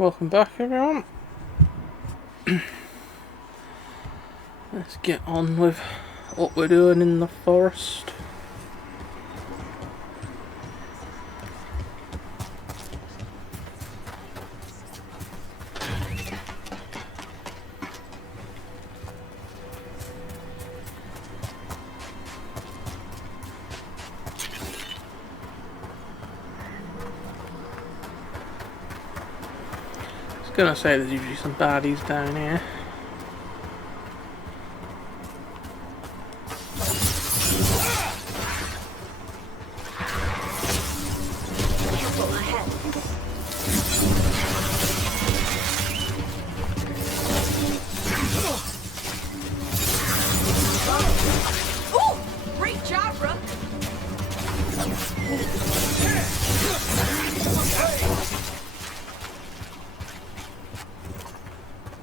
Welcome back, everyone. Let's get on with what we're doing in the forest. I was gonna say there's usually some baddies down here.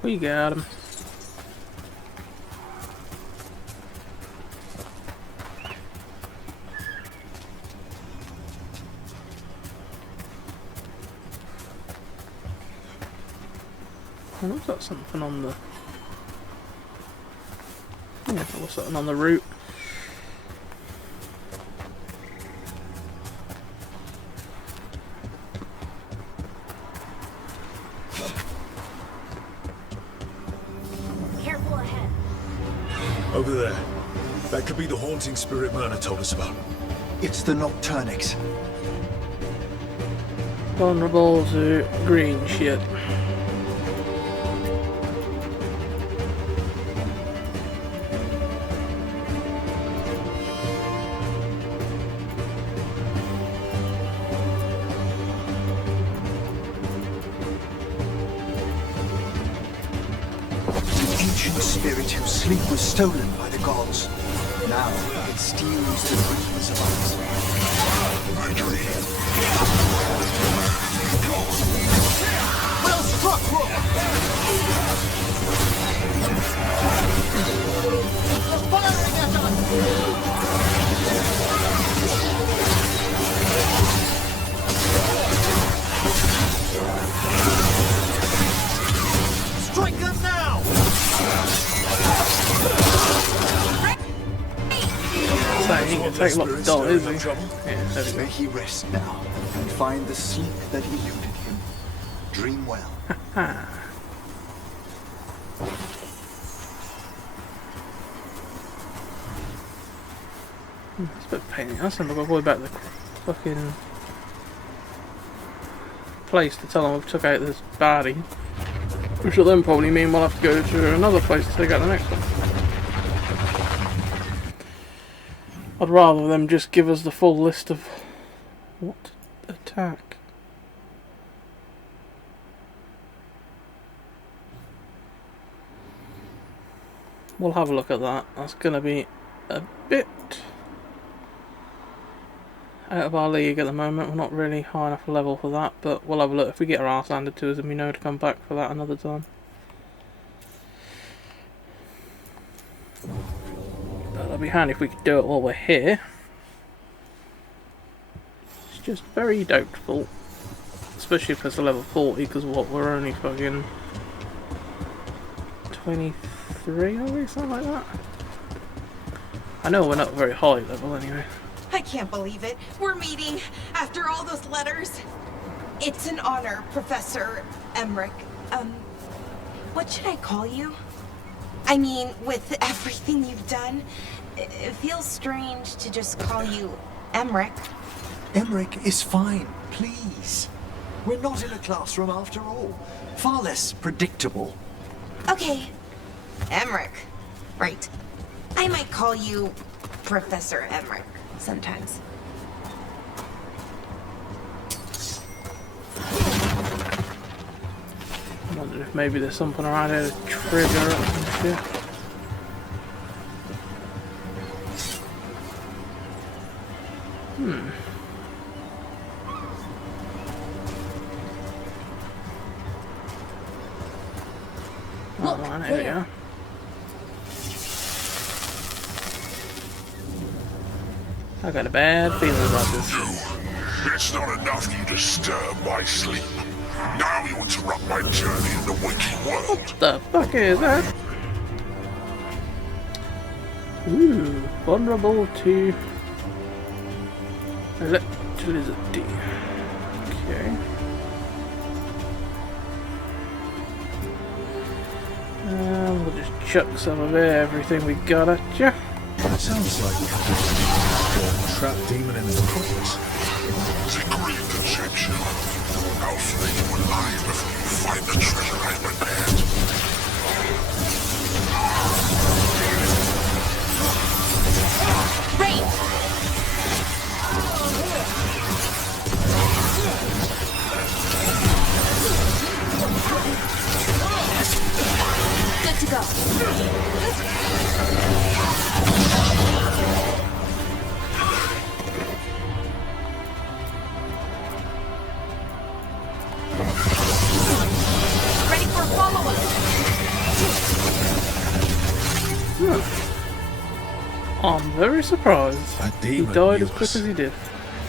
We got him. I looks like something on the... Yeah, there was something on the route. Over there. That could be the haunting spirit Myrna told us about. It's the Nocturnix. Vulnerable to green shit. Spirit whose sleep was stolen by the gods. Now it steals the dreams of others. My dream. Well struck, Rook! They're firing at us! Strike them now! So he can take a lot of doll, isn't he? Yeah, there we May he rest now and find the sleep that eluded him. Dream well. It's a bit painting. I sent the boy back to the fucking place to tell him we've took out this baddie. Which will then probably mean we'll have to go to another place to take out the next one. I'd rather them just give us the full list of what to attack. We'll have a look at that. That's going to be a bit out of our league at the moment. We're not really high enough level for that, but we'll have a look. If we get our arse handed to us, then we know to come back for that another time. But it'll be handy if we could do it while we're here. It's just very doubtful, especially if it's a level 40, because what, we're only fucking 23, are we? Something like that. I know we're not very high level anyway. I can't believe it. We're meeting after all those letters. It's an honor, Professor Emmerich. What should I call you? I mean, with everything you've done, it feels strange to just call you Emmerich. Emmerich is fine, please. We're not in a classroom after all. Far less predictable. Okay, Emmerich. Right. I might call you Professor Emmerich sometimes. I wonder if maybe there's something around here to trigger it and shit. Oh man, here we go. I got a bad feeling about this. It's not enough you disturb my sleep. Now you interrupt my journey in the waking world. What the fuck is that? Ooh, vulnerable to electricity. Okay. We'll just chuck some of everything we got at you. It sounds like the trapped demon in the necropolis. The great conception. How flame you alive before you find the treasure I prepared. Rain! Good to go. Ready for follow-up. I'm very surprised That he demon died knew as quick us. as he did.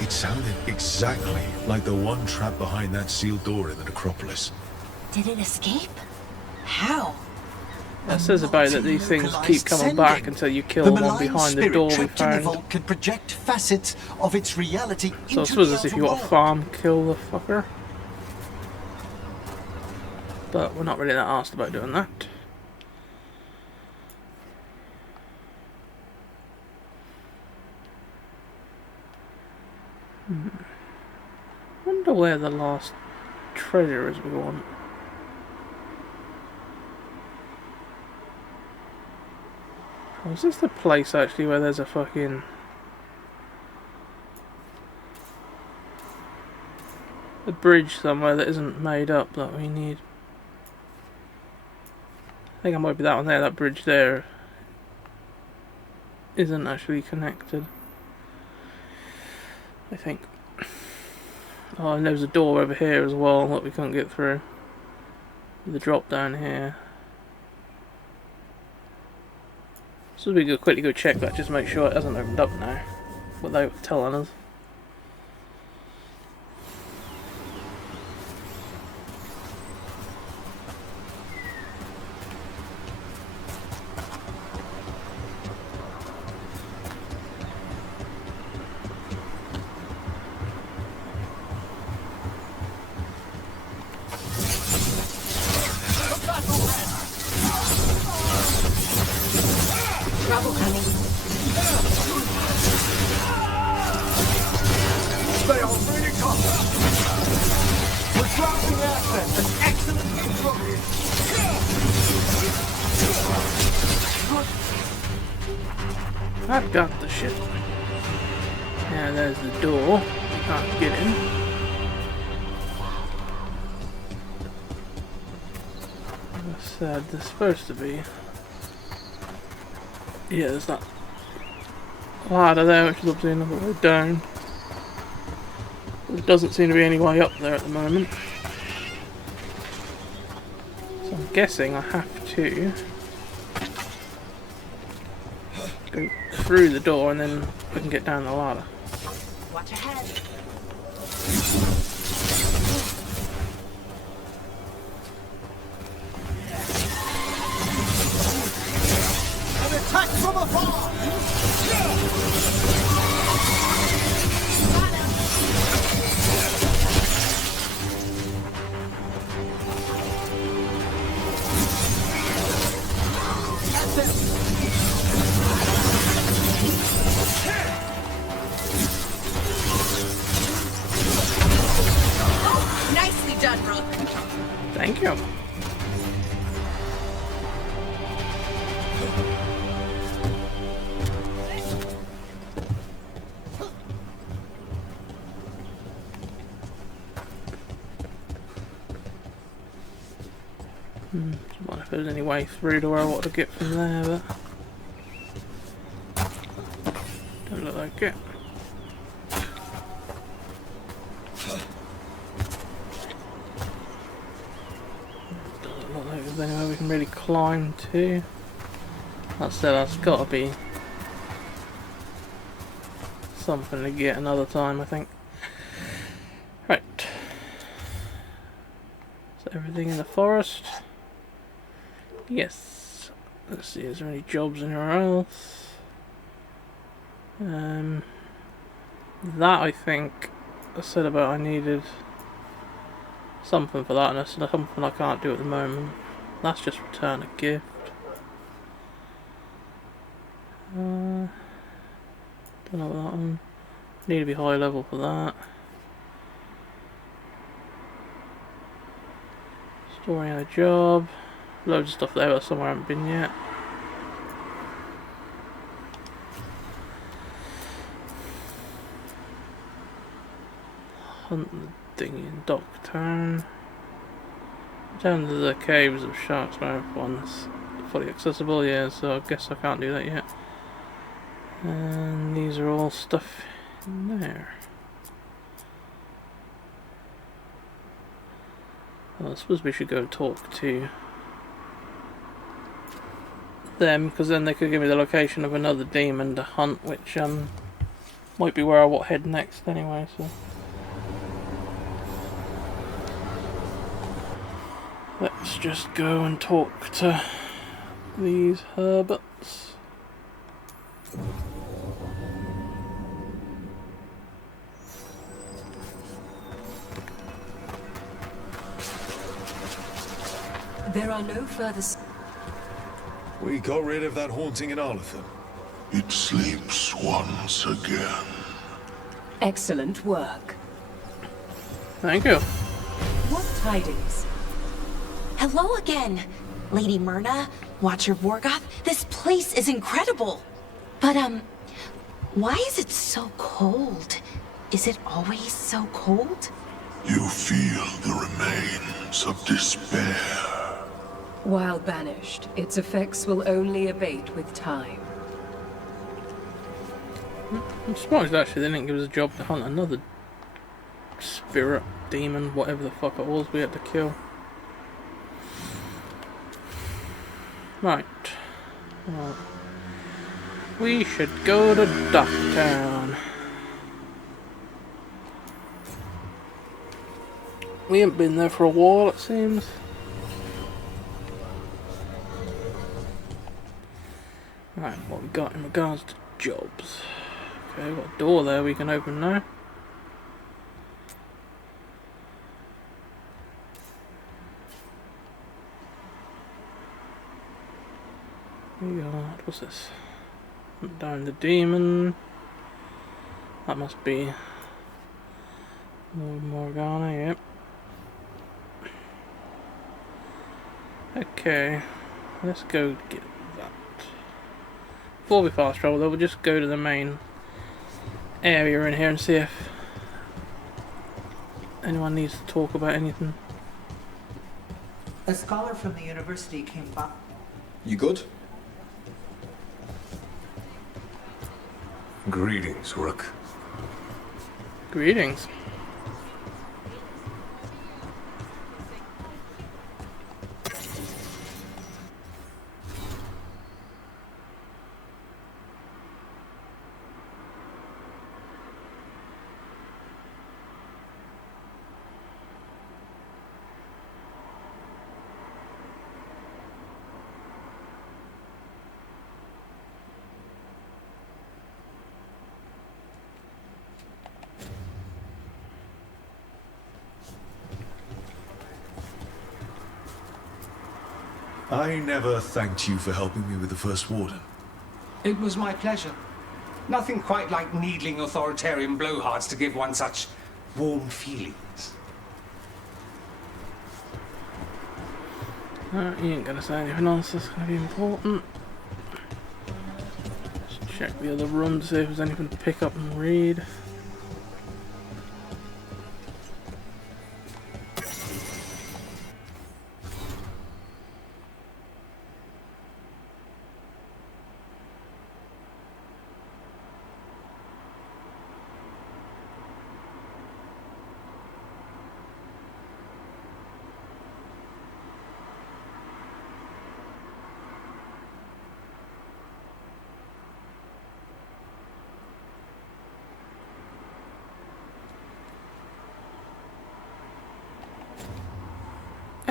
It sounded exactly like the one trapped behind that sealed door in the necropolis. Did it escape? How? That says about that these things keep coming back until you kill The the one malign behind the spirit door we trapped in the found. vault can project facets of its reality So I into suppose the as if outer you got a world. farm, kill the fucker. But we're not really that asked about doing that. Wonder where the last treasure is we want. Oh, is this the place actually where there's a fucking a bridge somewhere that isn't made up that we need? I think it might be that one there. That bridge there isn't actually connected, I think. Oh, and there's a door over here as well that we can't get through. The drop down here. So we could quickly go check that, just make sure it hasn't opened up now without telling us. Trouble coming. They are really tough. We're dropping assets and excellent control. I've got the shit. Yeah, there's the door. You can't get in. As I said, there's supposed to be. Yeah, there's that ladder there, which is obviously another way down. There doesn't seem to be any way up there at the moment. So I'm guessing I have to go through the door and then we can get down the ladder. Watch ahead. An attack from afar. Nicely done, Rook. Thank you. Just wonder if there's any way through to where I want to get from there, but don't look like it. Doesn't look like there's anywhere we can really climb to. That said, that's got to be something to get another time, I think. Right. everything in the forest? Yes. Let's see, is there any jobs anywhere else? That I think I said about I needed something for that, and that's something I can't do at the moment. That's just return a gift. Don't know that one. Need to be high level for that. Storing a job. Loads of stuff there, but somewhere I haven't been yet. Hunt the dinghy in Docktown. Down to the caves of Shark's Mouth ones. Fully accessible, yeah, so I guess I can't do that yet. And these are all stuff in there. Well, I suppose we should go talk to them, because then they could give me the location of another demon to hunt, which might be where I will head next anyway, so. Let's just go and talk to these herberts. There are no further... We got rid of that haunting in Arlington. It sleeps once again. Excellent work. Thank you. What tidings? Hello again, Lady Myrna, Watcher Vorgoth. This place is incredible. But, why is it so cold? Is it always so cold? You feel the remains of despair. While banished, its effects will only abate with time. I'm surprised actually they didn't give us a job to hunt another spirit, demon, whatever the fuck it was we had to kill. Right. Well, we should go to Ducktown. We haven't been there for a while, it seems. Right, what we got in regards to jobs? Okay, we've got a door there we can open now. Veilguard, what's this? Down the demon. That must be Morgana, yep. Okay, let's go get that. Before we fast travel though, we'll just go to the main area in here and see if anyone needs to talk about anything. A scholar from the university came by. You good? Greetings, Rook. Greetings. I never thanked you for helping me with the First Warden. It was my pleasure. Nothing quite like needling authoritarian blowhards to give one such warm feelings. You ain't gonna say anything else that's gonna be important. Just check the other room to see if there's anything to pick up and read.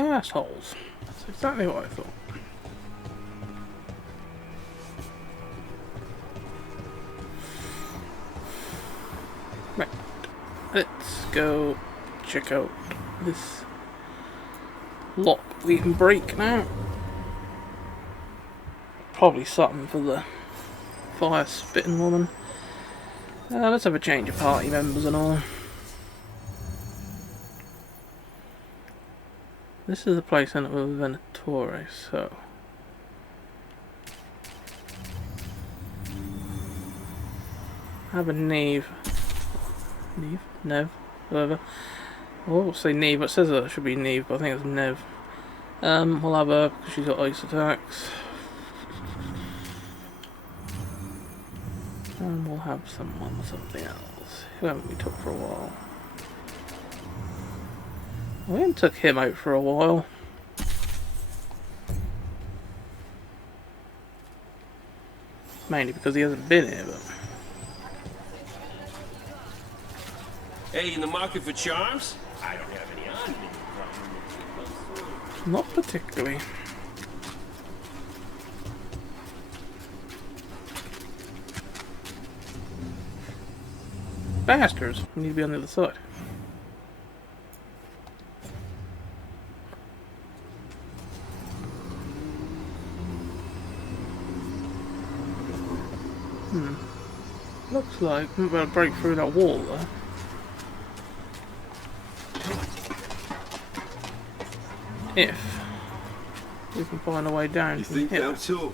assholes. That's exactly what I thought. Right. Let's go check out this lock we can break now. Probably something for the fire spitting woman. Let's have a change of party members and all. This is the place in it with Venatore, so I have a Neve. Nev? Whatever. We'll say Neve, but it says that it should be Neve, but I think it's Nev. We'll have her because she's got ice attacks. And we'll have something else. Who haven't we took for a while? We haven't took him out for a while. Mainly because he hasn't been here, but... Hey, in the market for charms? I don't have any on me. Not particularly. Bastards! We need to be on the other side. Looks like I'm about to break through that wall there. If we can find a way down from here. Too?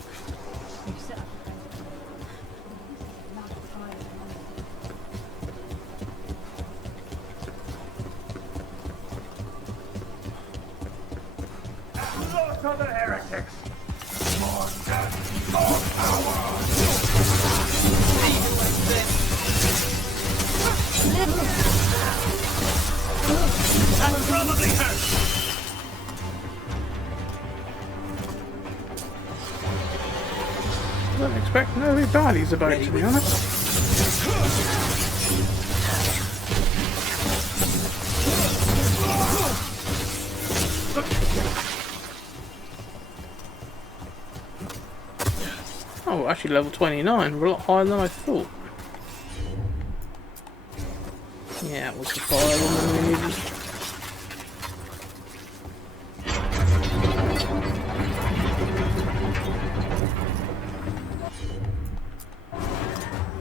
Lost other heretics! More death, more power! That probably hurts! I don't expect no bodies about, to be honest. Oh, actually level 29. We're a lot higher than I thought. Yeah, it was the fire woman we needed.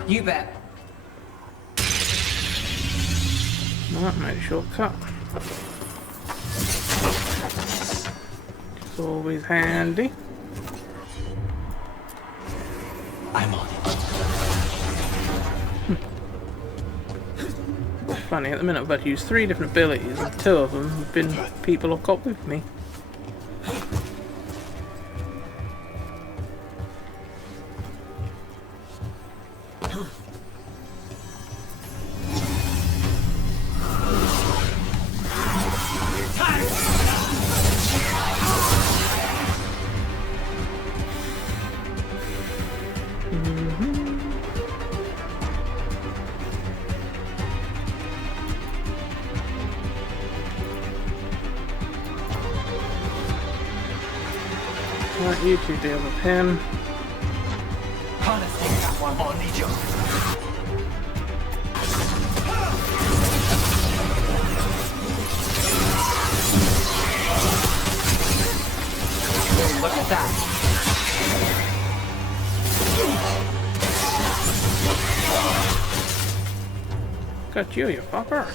You bet. That made a shortcut. It's always handy. I'm on it. Funny, at the minute I've had to use 3 different abilities, and 2 of them have been people I've got with me. Right, you two deal with him. Harnessing that one on the jump. Look at that. Got you fucker.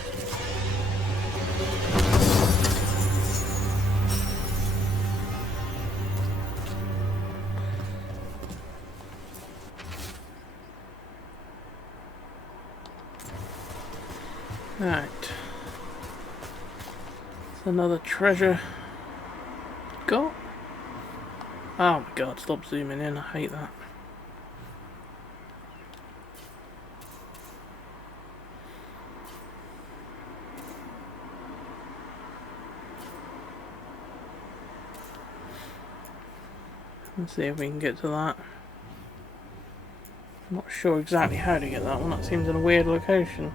Right. It's another treasure. Got. Oh my god, stop zooming in, I hate that. Let's see if we can get to that. I'm not sure exactly how to get that one, that seems in a weird location.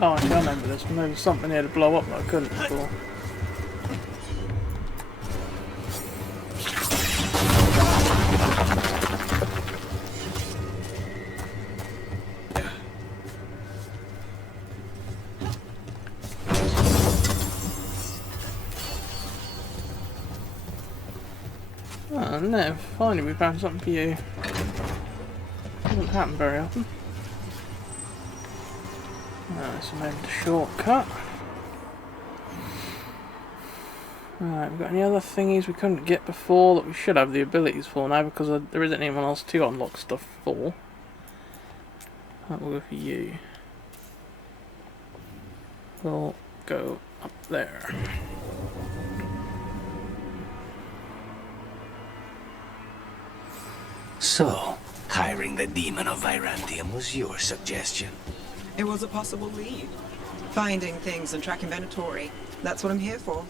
Oh, I can't remember this one. There was something here to blow up that I couldn't before. Oh, no, finally we found something for you. Doesn't happen very often. So maybe the shortcut. Right, we've got any other thingies we couldn't get before that we should have the abilities for now because there isn't anyone else to unlock stuff for. That will go for you. We'll go up there. So, hiring the demon of Virantium was your suggestion. It was a possible lead. Finding things and tracking Venatori. That's what I'm here for.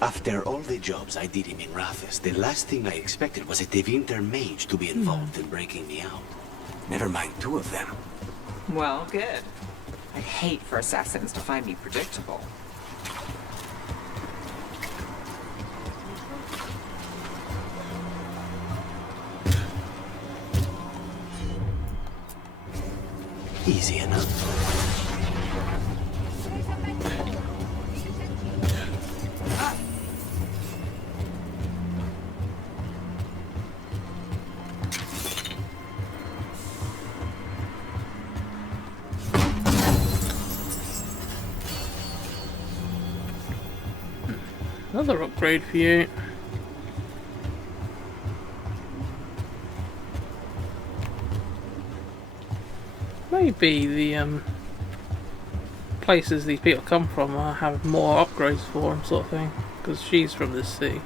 After all the jobs I did him in Rathus, the last thing I expected was a Tevinter mage to be involved in breaking me out. Never mind two of them. Well, good. I'd hate for assassins to find me predictable. Easy enough. Another upgrade for you. Maybe the places these people come from have more upgrades for them, sort of thing, because she's from this sea.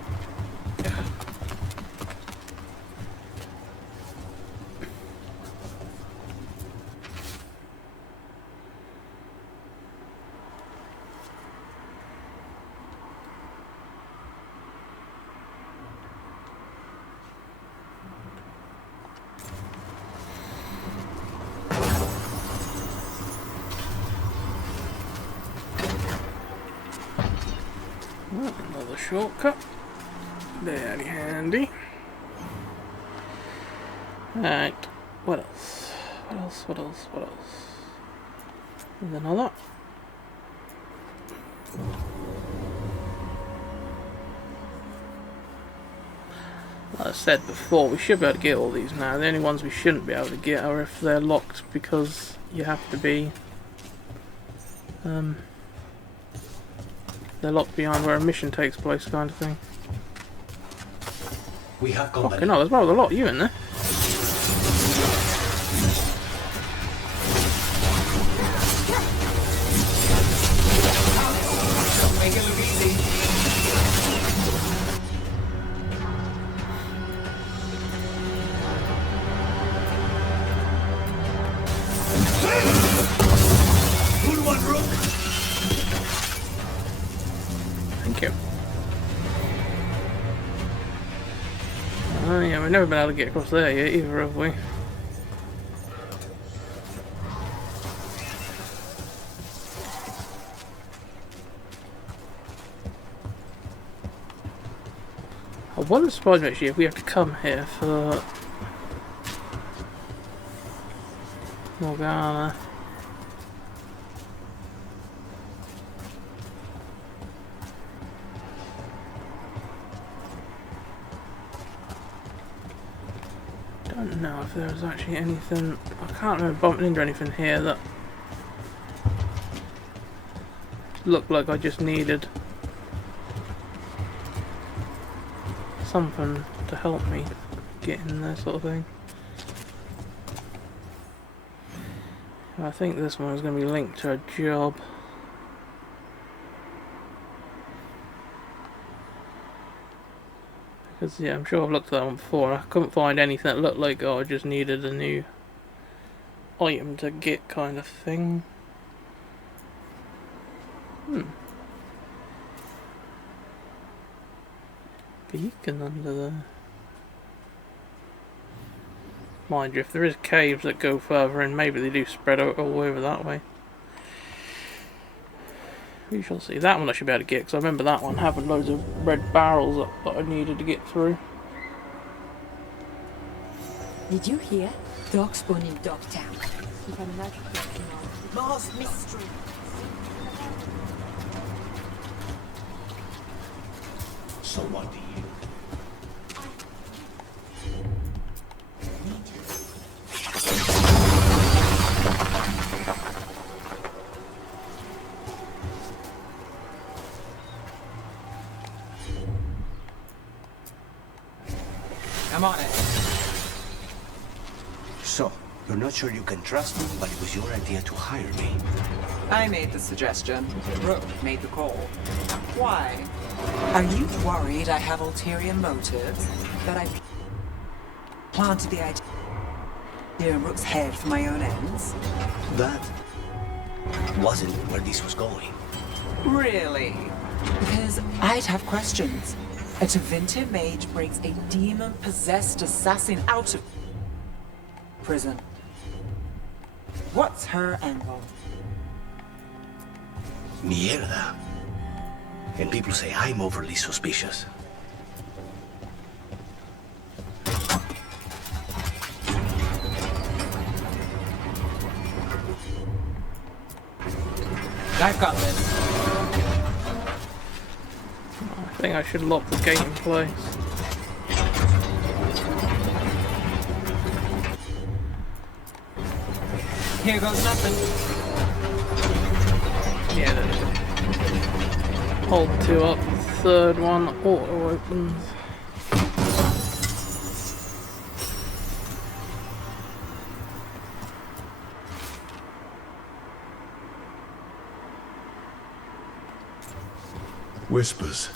Another shortcut. Very handy. Right. What else? What else? What else? What else? There's another. Like I said before, we should be able to get all these now. The only ones we shouldn't be able to get are if they're locked because you have to be they're locked behind where a mission takes place, kind of thing. We have company. Fucking hell, there's well a lot of you in there. Make it look easy. Good one, Rook. Thank you. Oh yeah, we've never been able to get across there yet either, have we? I wouldn't surprise me actually if we have to come here for Morgana. Don't know if there's actually anything. I can't remember bumping into anything here that looked like I just needed something to help me get in there, sort of thing. I think this one is going to be linked to a job. Because yeah, I'm sure I've looked at that one before. I couldn't find anything that looked like, oh, I just needed a new item to get, kind of thing. Beacon under there. Mind you, if there is caves that go further in, maybe they do spread out all over that way. We shall see. That one I should be able to get, because I remember that one having loads of red barrels that I needed to get through. Did you hear? Dog spawn in Dogtown. Mars mystery. So what do you? I'm on it. So, you're not sure you can trust me, but it was your idea to hire me. I made the suggestion. Rook made the call. Why? Are you worried I have ulterior motives? That I planted the idea in Rook's head for my own ends? That wasn't where this was going. Really? Because I'd have questions. A Tevinter mage breaks a demon-possessed assassin out of prison. What's her angle? Mierda. And people say I'm overly suspicious. I've got this. I think I should lock the gate in place. Here goes nothing. Yeah, there's it. Hold 2 up, third one auto opens. Whispers.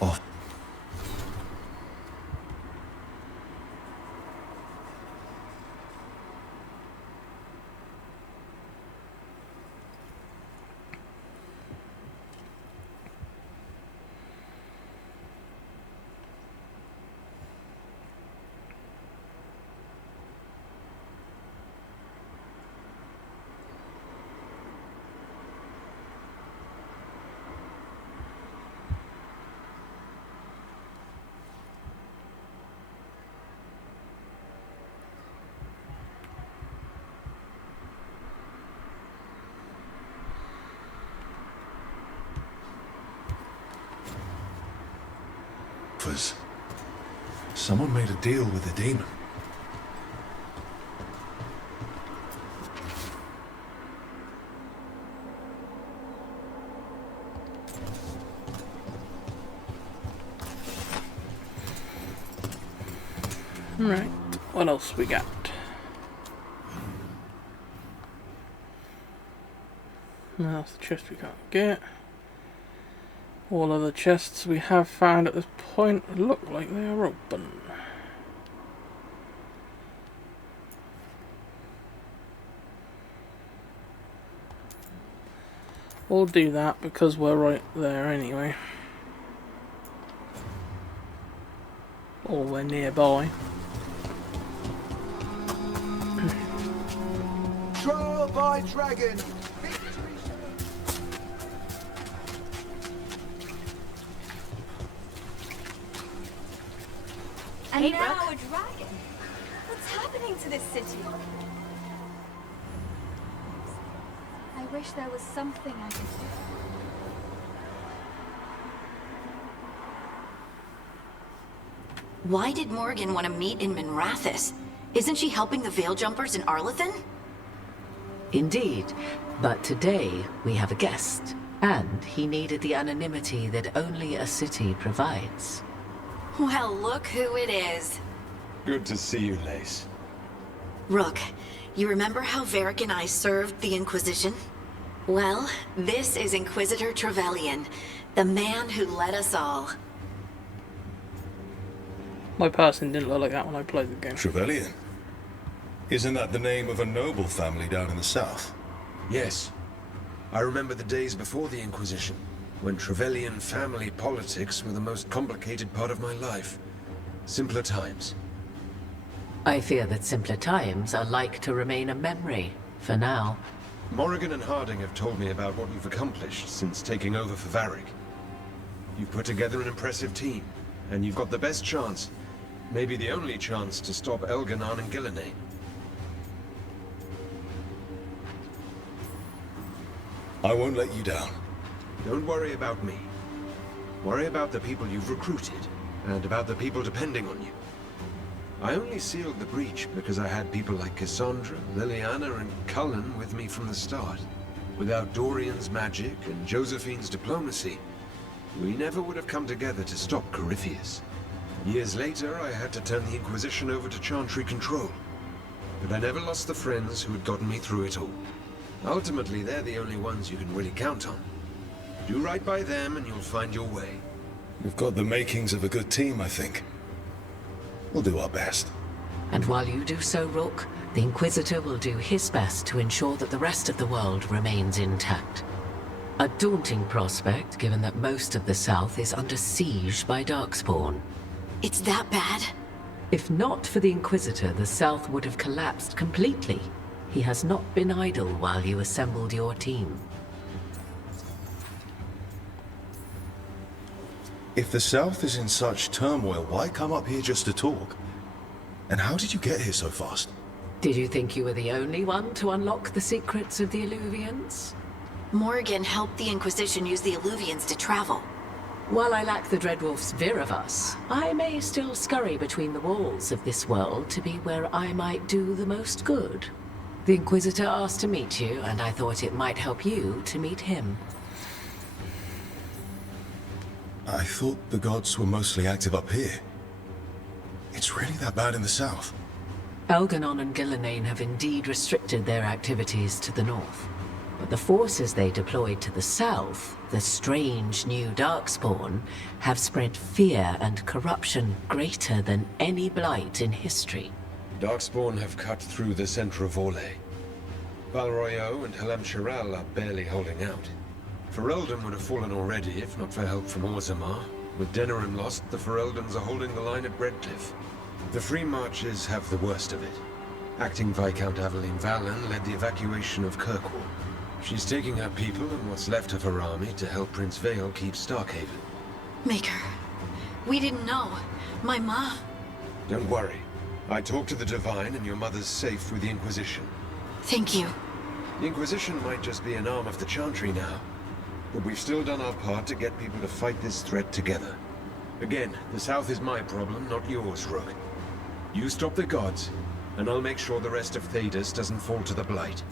Off. Someone made a deal with the demon. Right, what else we got? No, that's the chest we can't get. All of the chests we have found at this point look like they are open. We'll do that because we're right there anyway. Or we're nearby. Trial by dragon. And now a dragon. What's happening to this city? I wish there was something I could do. Why did Morgan want to meet in Minrathous? Isn't she helping the Veil Jumpers in Arlathan? Indeed, but today we have a guest, and he needed the anonymity that only a city provides. Well, look who it is. Good to see you, Lace. Rook, you remember how Varric and I served the Inquisition? Well, this is Inquisitor Trevelyan, the man who led us all. My person didn't look like that when I played the game. Trevelyan? Isn't that the name of a noble family down in the south? Yes. I remember the days before the Inquisition, when Trevelyan family politics were the most complicated part of my life. Simpler times. I fear that simpler times are like to remain a memory, for now. Morrigan and Harding have told me about what you've accomplished since taking over for Varric. You've put together an impressive team, and you've got the best chance, maybe the only chance, to stop Elganon and Gillenane. I won't let you down. Don't worry about me. Worry about the people you've recruited, and about the people depending on you. I only sealed the breach because I had people like Cassandra, Liliana, and Cullen with me from the start. Without Dorian's magic and Josephine's diplomacy, we never would have come together to stop Corypheus. Years later, I had to turn the Inquisition over to Chantry control. But I never lost the friends who had gotten me through it all. Ultimately, they're the only ones you can really count on. Do right by them and you'll find your way. We've got the makings of a good team, I think. We'll do our best. And while you do so, Rook, the Inquisitor will do his best to ensure that the rest of the world remains intact. A daunting prospect, given that most of the South is under siege by Darkspawn. It's that bad? If not for the Inquisitor, the South would have collapsed completely. He has not been idle while you assembled your team. If the South is in such turmoil, why come up here just to talk? And how did you get here so fast? Did you think you were the only one to unlock the secrets of the Illuvians? Morrigan helped the Inquisition use the Illuvians to travel. While I lack the Dreadwolf's Viravus, I may still scurry between the walls of this world to be where I might do the most good. The Inquisitor asked to meet you, and I thought it might help you to meet him. I thought the gods were mostly active up here. It's really that bad in the south? Elganon and Gillenane have indeed restricted their activities to the north. But the forces they deployed to the south, the strange new Darkspawn, have spread fear and corruption greater than any blight in history. Darkspawn have cut through the center of Orlais. Valroyo and Halam Shiral are barely holding out. Ferelden would have fallen already if not for help from Orzammar. With Denerim lost, the Fereldans are holding the line at Redcliffe. The Free Marches have the worst of it. Acting Viscount Aveline Valen led the evacuation of Kirkwall. She's taking her people and what's left of her army to help Prince Vale keep Starkhaven. Maker, we didn't know. My ma... Don't worry. I talked to the Divine and your mother's safe with the Inquisition. Thank you. The Inquisition might just be an arm of the Chantry now. But we've still done our part to get people to fight this threat together. Again, the South is my problem, not yours, Rook. You stop the gods, and I'll make sure the rest of Thedas doesn't fall to the Blight.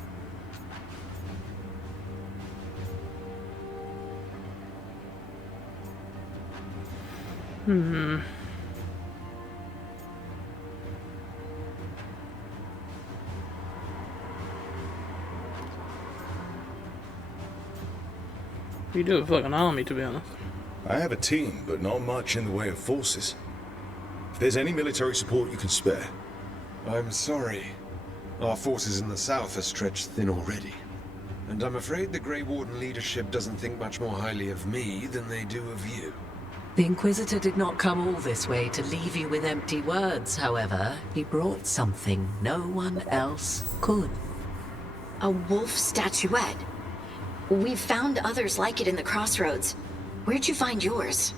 You do it for like an army, to be honest. I have a team, but not much in the way of forces. If there's any military support you can spare. I'm sorry. Our forces in the south are stretched thin already. And I'm afraid the Grey Warden leadership doesn't think much more highly of me than they do of you. The Inquisitor did not come all this way to leave you with empty words, however. He brought something no one else could. A wolf statuette. We've found others like it in the crossroads. Where'd you find yours?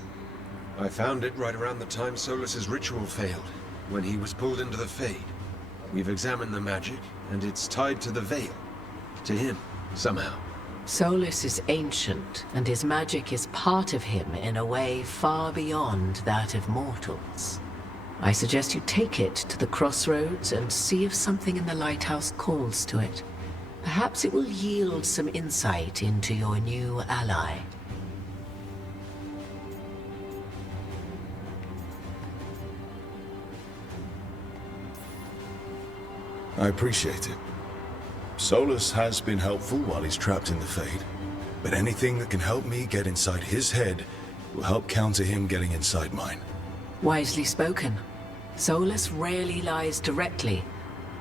I found it right around the time Solus's ritual failed, when he was pulled into the Fade. We've examined the magic, and it's tied to the Veil. To him, somehow. Solus is ancient, and his magic is part of him in a way far beyond that of mortals. I suggest you take it to the crossroads and see if something in the lighthouse calls to it. Perhaps it will yield some insight into your new ally. I appreciate it. Solus has been helpful while he's trapped in the Fade, but anything that can help me get inside his head will help counter him getting inside mine. Wisely spoken. Solus rarely lies directly,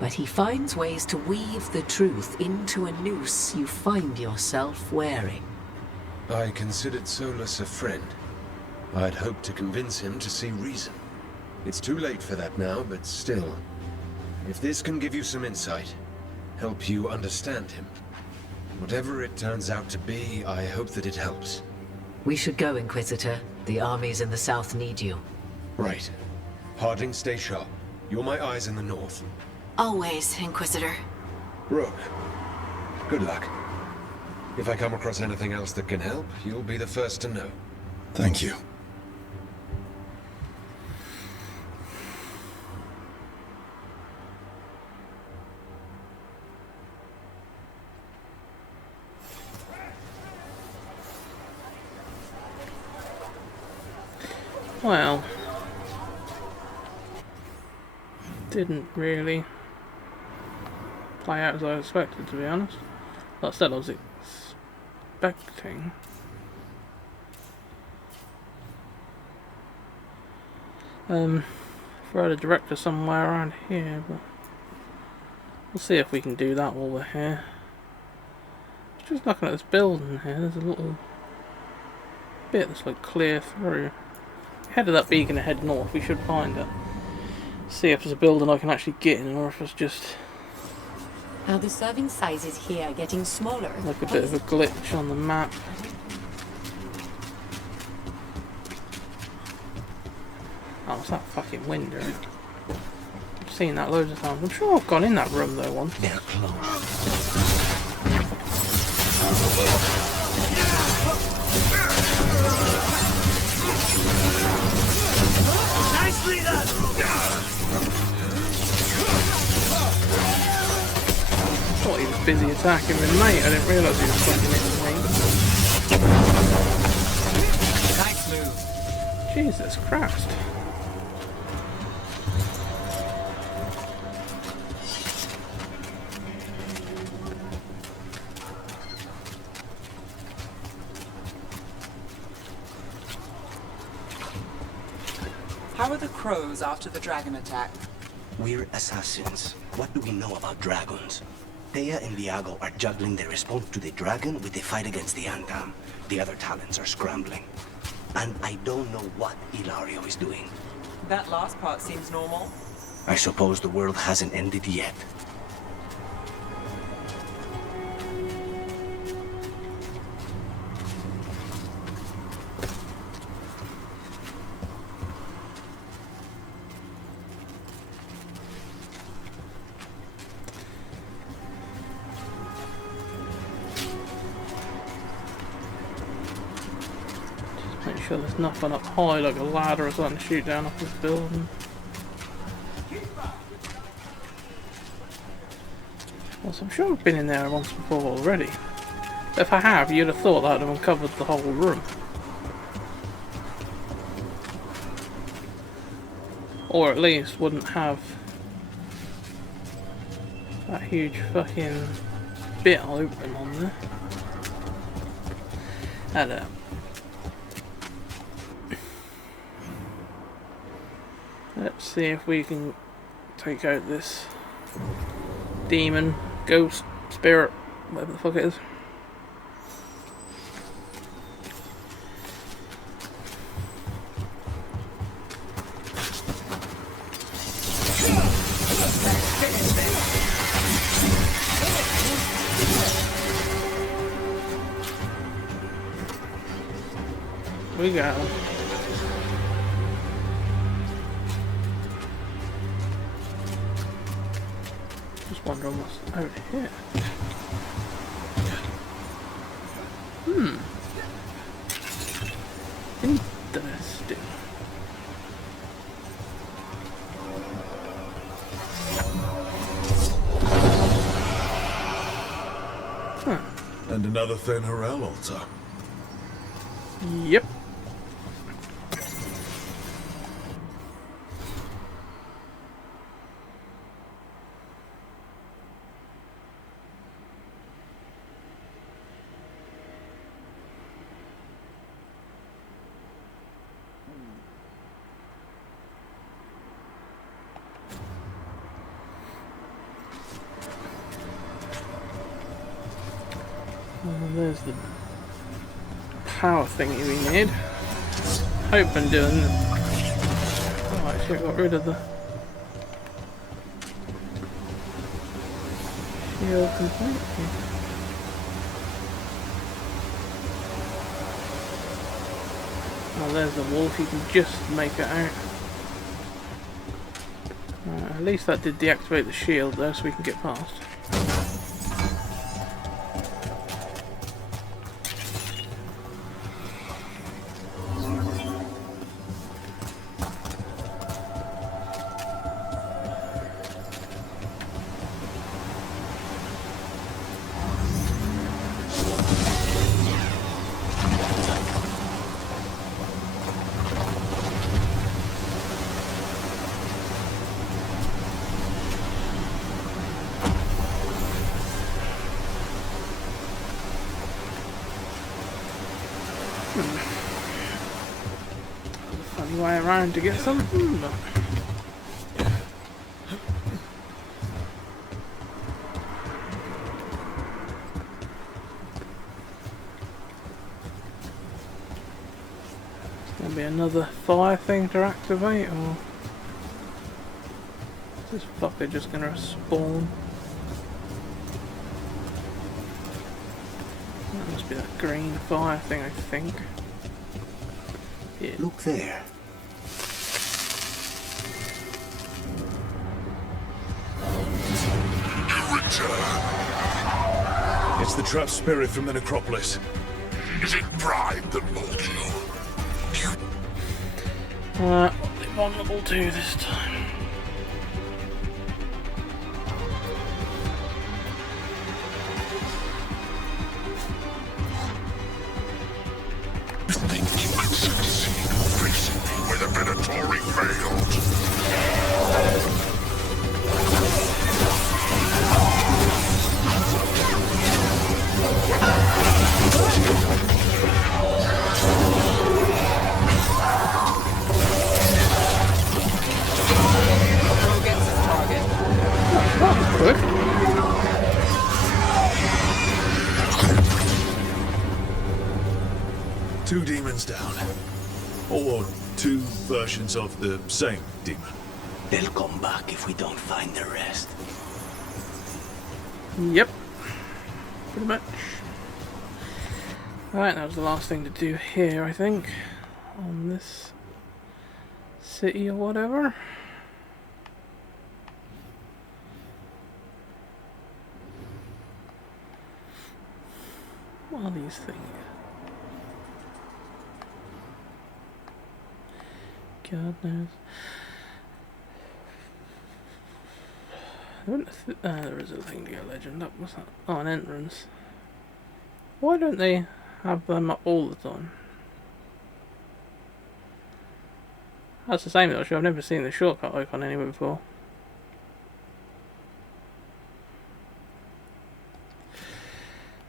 but he finds ways to weave the truth into a noose you find yourself wearing. I considered Solus a friend. I'd hoped to convince him to see reason. It's too late for that now, but still. If this can give you some insight, help you understand him, Whatever it turns out to be, I hope that it helps. We should go, Inquisitor. The armies in the south need you. Right. Harding, stay sharp. You're my eyes in the north. Always, Inquisitor. Rook, good luck. If I come across anything else that can help, you'll be the first to know. Thank you. Well, didn't really play out as I expected, to be honest. That said, I was expecting. If I had a director somewhere around here, but we'll see if we can do that while we're here. Just looking at this building here, there's a little bit that's like clear through. Headed that beacon and head north, we should find it. See if there's a building I can actually get in, or if it's just Are the serving sizes here getting smaller? like a bit of a glitch on the map. Oh, it's that fucking window. I've seen that loads of times. I'm sure I've gone in that room though once. They're close. Nicely done! I thought he was busy attacking me, mate. I didn't realise he was fucking hitting me. Nice move. Jesus Christ. How are the crows after the dragon attack? We're assassins. What do we know about dragons? Thea and Viago are juggling their response to the dragon with the fight against the Antam. The other talents are scrambling. And I don't know what Ilario is doing. That last part seems normal. I suppose the world hasn't ended yet. Make sure there's nothing up high like a ladder or something to shoot down off this building. Well, so I'm sure I've been in there once before already. If I have, you'd have thought that would have uncovered the whole room. Or at least wouldn't have that huge fucking bit open on there. Hello. Let's see if we can take out this demon, ghost, spirit, whatever the fuck it is. We got him. Just wondering what's out here. Interesting. And another Fen'Harel altar. Yep. There's the power thingy we need. Hoping doing. Oh, actually, I got rid of the shield completely. Well, there's the wolf. You can just make it out. At least that did deactivate the shield though, so we can get past. Funny way around to get something. Gonna be another fire thing to activate, or is this fucker just gonna spawn? That must be that green fire thing, I think. Yeah. Look there. It's the trapped spirit from the necropolis. Is it pride that molds you? What are they vulnerable to this time? You think you can succeed facing me where the Venatori failed? Quick. Two demons down. Or two versions of the same demon. They'll come back if we don't find the rest. Yep. Pretty much. Alright, that was the last thing to do here, I think. On this city or whatever. What are these things? God knows. There is a thing to get legend up. What's that? Oh, an entrance. Why don't they have them up all the time? That's the same though. I've never seen the shortcut icon anywhere before.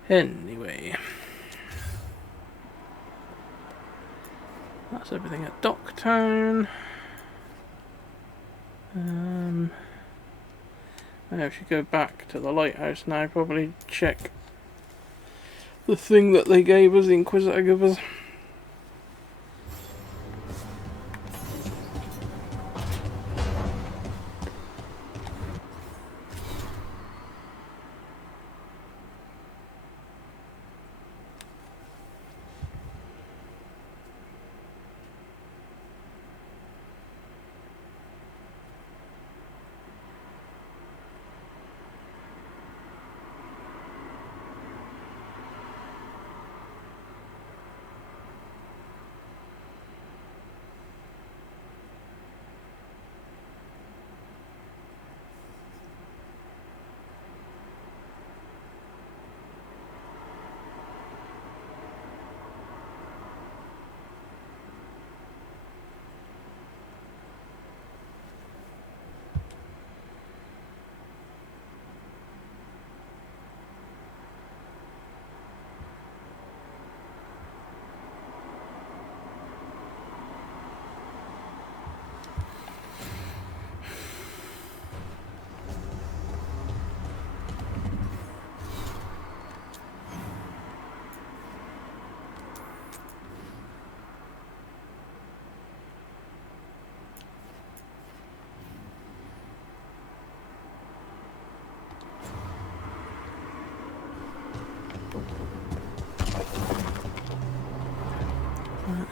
Anyway. That's everything at Docktown. I should go back to the lighthouse now, probably check the thing that they gave us, the Inquisitor gave us.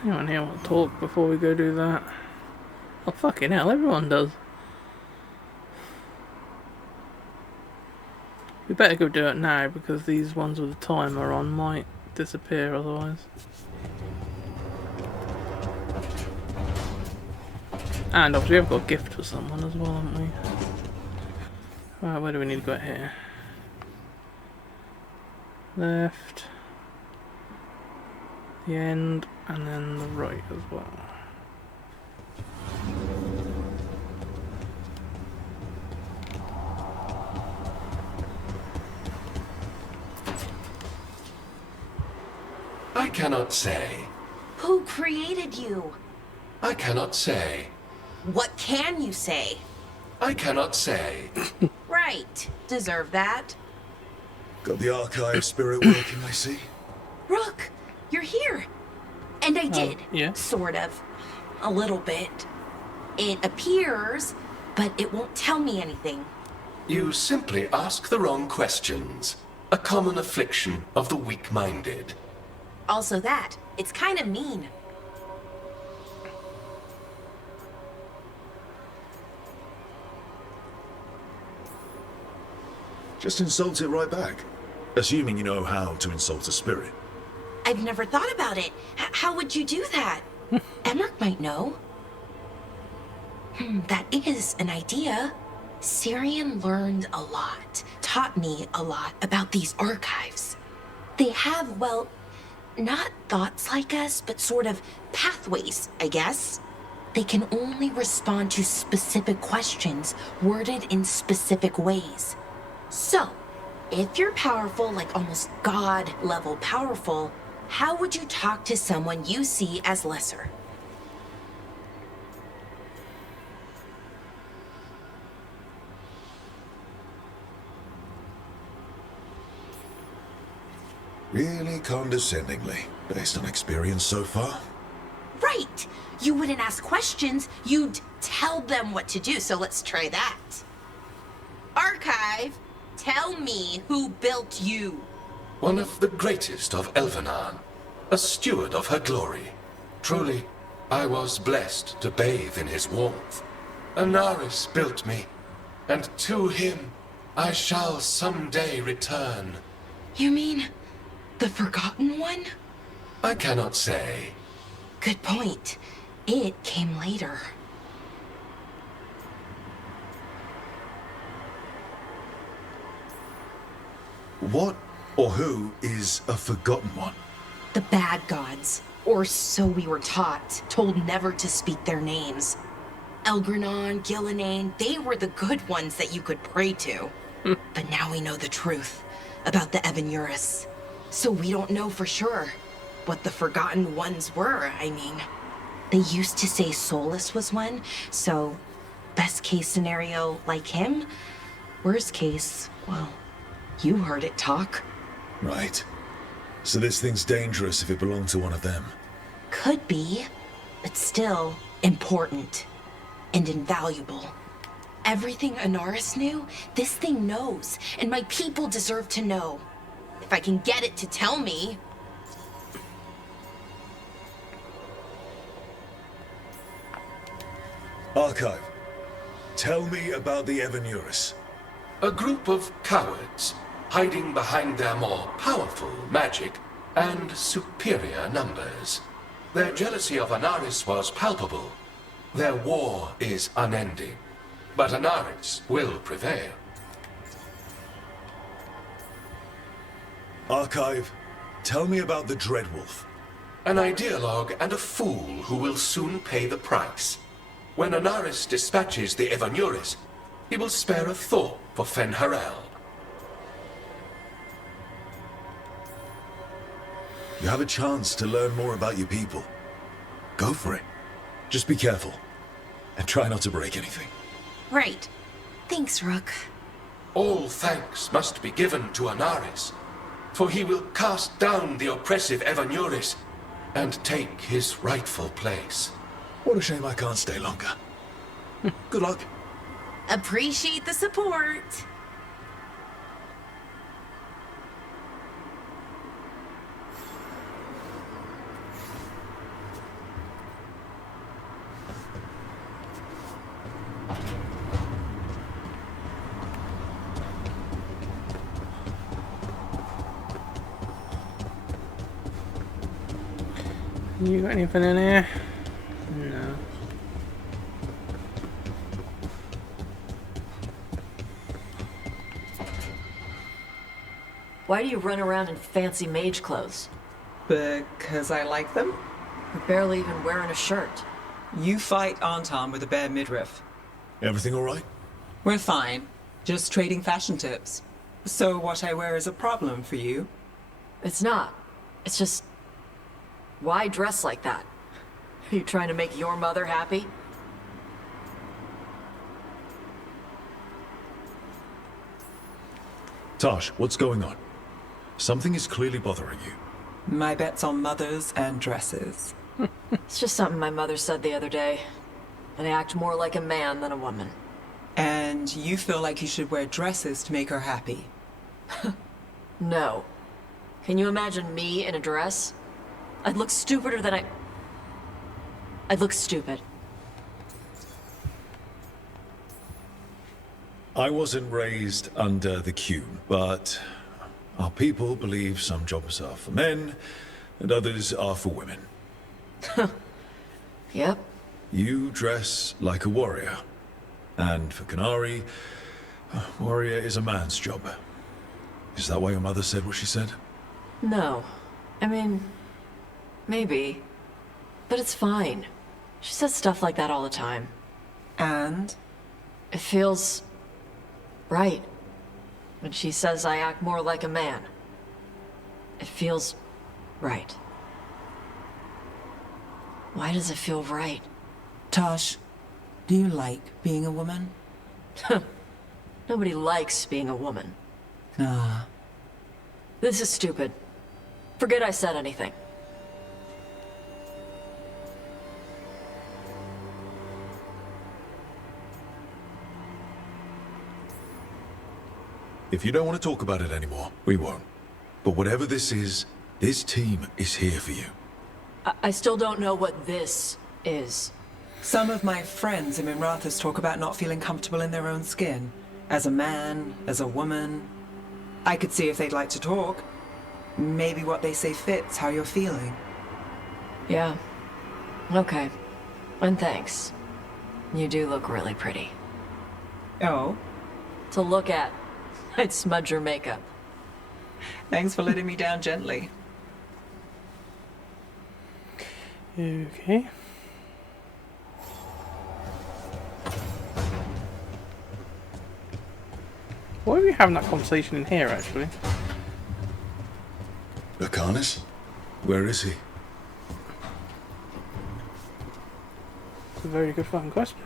Anyone here want to talk before we go do that? Oh fucking hell, everyone does. We better go do it now because these ones with the timer on might disappear otherwise. And obviously we've got a gift for someone as well, haven't we? Right, where do we need to go here? Left. The end, and then the right as well. I cannot say. Who created you? I cannot say. What can you say? I cannot say. Right. Deserve that. Got the archive spirit working, I see. Rook, you're here. And I did. Yeah. Sort of. A little bit. It appears, but it won't tell me anything. You simply ask the wrong questions. A common affliction of the weak-minded. Also that. It's kind of mean. Just insult it right back. Assuming you know how to insult a spirit. I've never thought about it. How would you do that? Emmerich might know. That is an idea. Syrian learned a lot, taught me a lot about these archives. They have, well, not thoughts like us, but sort of pathways, I guess. They can only respond to specific questions worded in specific ways. So, if you're powerful, like almost God-level powerful, how would you talk to someone you see as lesser? Really condescendingly, based on experience so far. Right! You wouldn't ask questions, you'd tell them what to do, so let's try that. Archive, tell me who built you. One of the greatest of Elvenan, a steward of her glory. Truly, I was blessed to bathe in his warmth. Anaris built me, and to him I shall someday return. You mean the Forgotten One? I cannot say. Good point. It came later. What or who is a Forgotten One? The bad gods, or so we were taught, told never to speak their names. Elgranon, Gillenane, they were the good ones that you could pray to. But now we know the truth about the Evanuris. So we don't know for sure what the Forgotten Ones were, I mean. They used to say Solus was one, so best case scenario like him. Worst case, well, you heard it talk. Right. So this thing's dangerous if it belonged to one of them. Could be, but still important and invaluable. Everything Anaris knew, this thing knows, and my people deserve to know. If I can get it to tell me. Archive, tell me about the Evanuris. A group of cowards, hiding behind their more powerful magic and superior numbers. Their jealousy of Anaris was palpable. Their war is unending, but Anaris will prevail. Archive, tell me about the Dreadwolf. An ideologue and a fool who will soon pay the price. When Anaris dispatches the Evanuris, he will spare a thought for Fen'Harel. You have a chance to learn more about your people. Go for it. Just be careful. And try not to break anything. Right. Thanks, Rook. All thanks must be given to Anaris, for he will cast down the oppressive Evanuris and take his rightful place. What a shame I can't stay longer. Good luck. Appreciate the support. You got anything in here? No. Why do you run around in fancy mage clothes? Because I like them? You're barely even wearing a shirt. You fight Anton with a bare midriff. Everything all right? We're fine. Just trading fashion tips. So what I wear is a problem for you? It's not. It's just... Why dress like that? Are you trying to make your mother happy? Tosh, what's going on? Something is clearly bothering you. My bet's on mothers and dresses. It's just something my mother said the other day. And I act more like a man than a woman. And you feel like you should wear dresses to make her happy? No. Can you imagine me in a dress? I'd look stupider than I'd look stupid. I wasn't raised under the Q, but our people believe some jobs are for men and others are for women. Yep. You dress like a warrior. And for Canary, a warrior is a man's job. Is that why your mother said what she said? No. I mean, maybe. But it's fine. She says stuff like that all the time. And? It feels... right. When she says I act more like a man. It feels... right. Why does it feel right? Tosh, do you like being a woman? Nobody likes being a woman. Ah. This is stupid. Forget I said anything. If you don't want to talk about it anymore, we won't. But whatever this is, this team is here for you. I still don't know what this is. Some of my friends in Minrathous talk about not feeling comfortable in their own skin. As a man, as a woman. I could see if they'd like to talk. Maybe what they say fits how you're feeling. Yeah. Okay. And thanks. You do look really pretty. Oh? To look at. I'd smudge your makeup. Thanks for letting me down gently. Okay. Why are we having that conversation in here, actually? Lacanis? Where is he? It's a very good fucking question.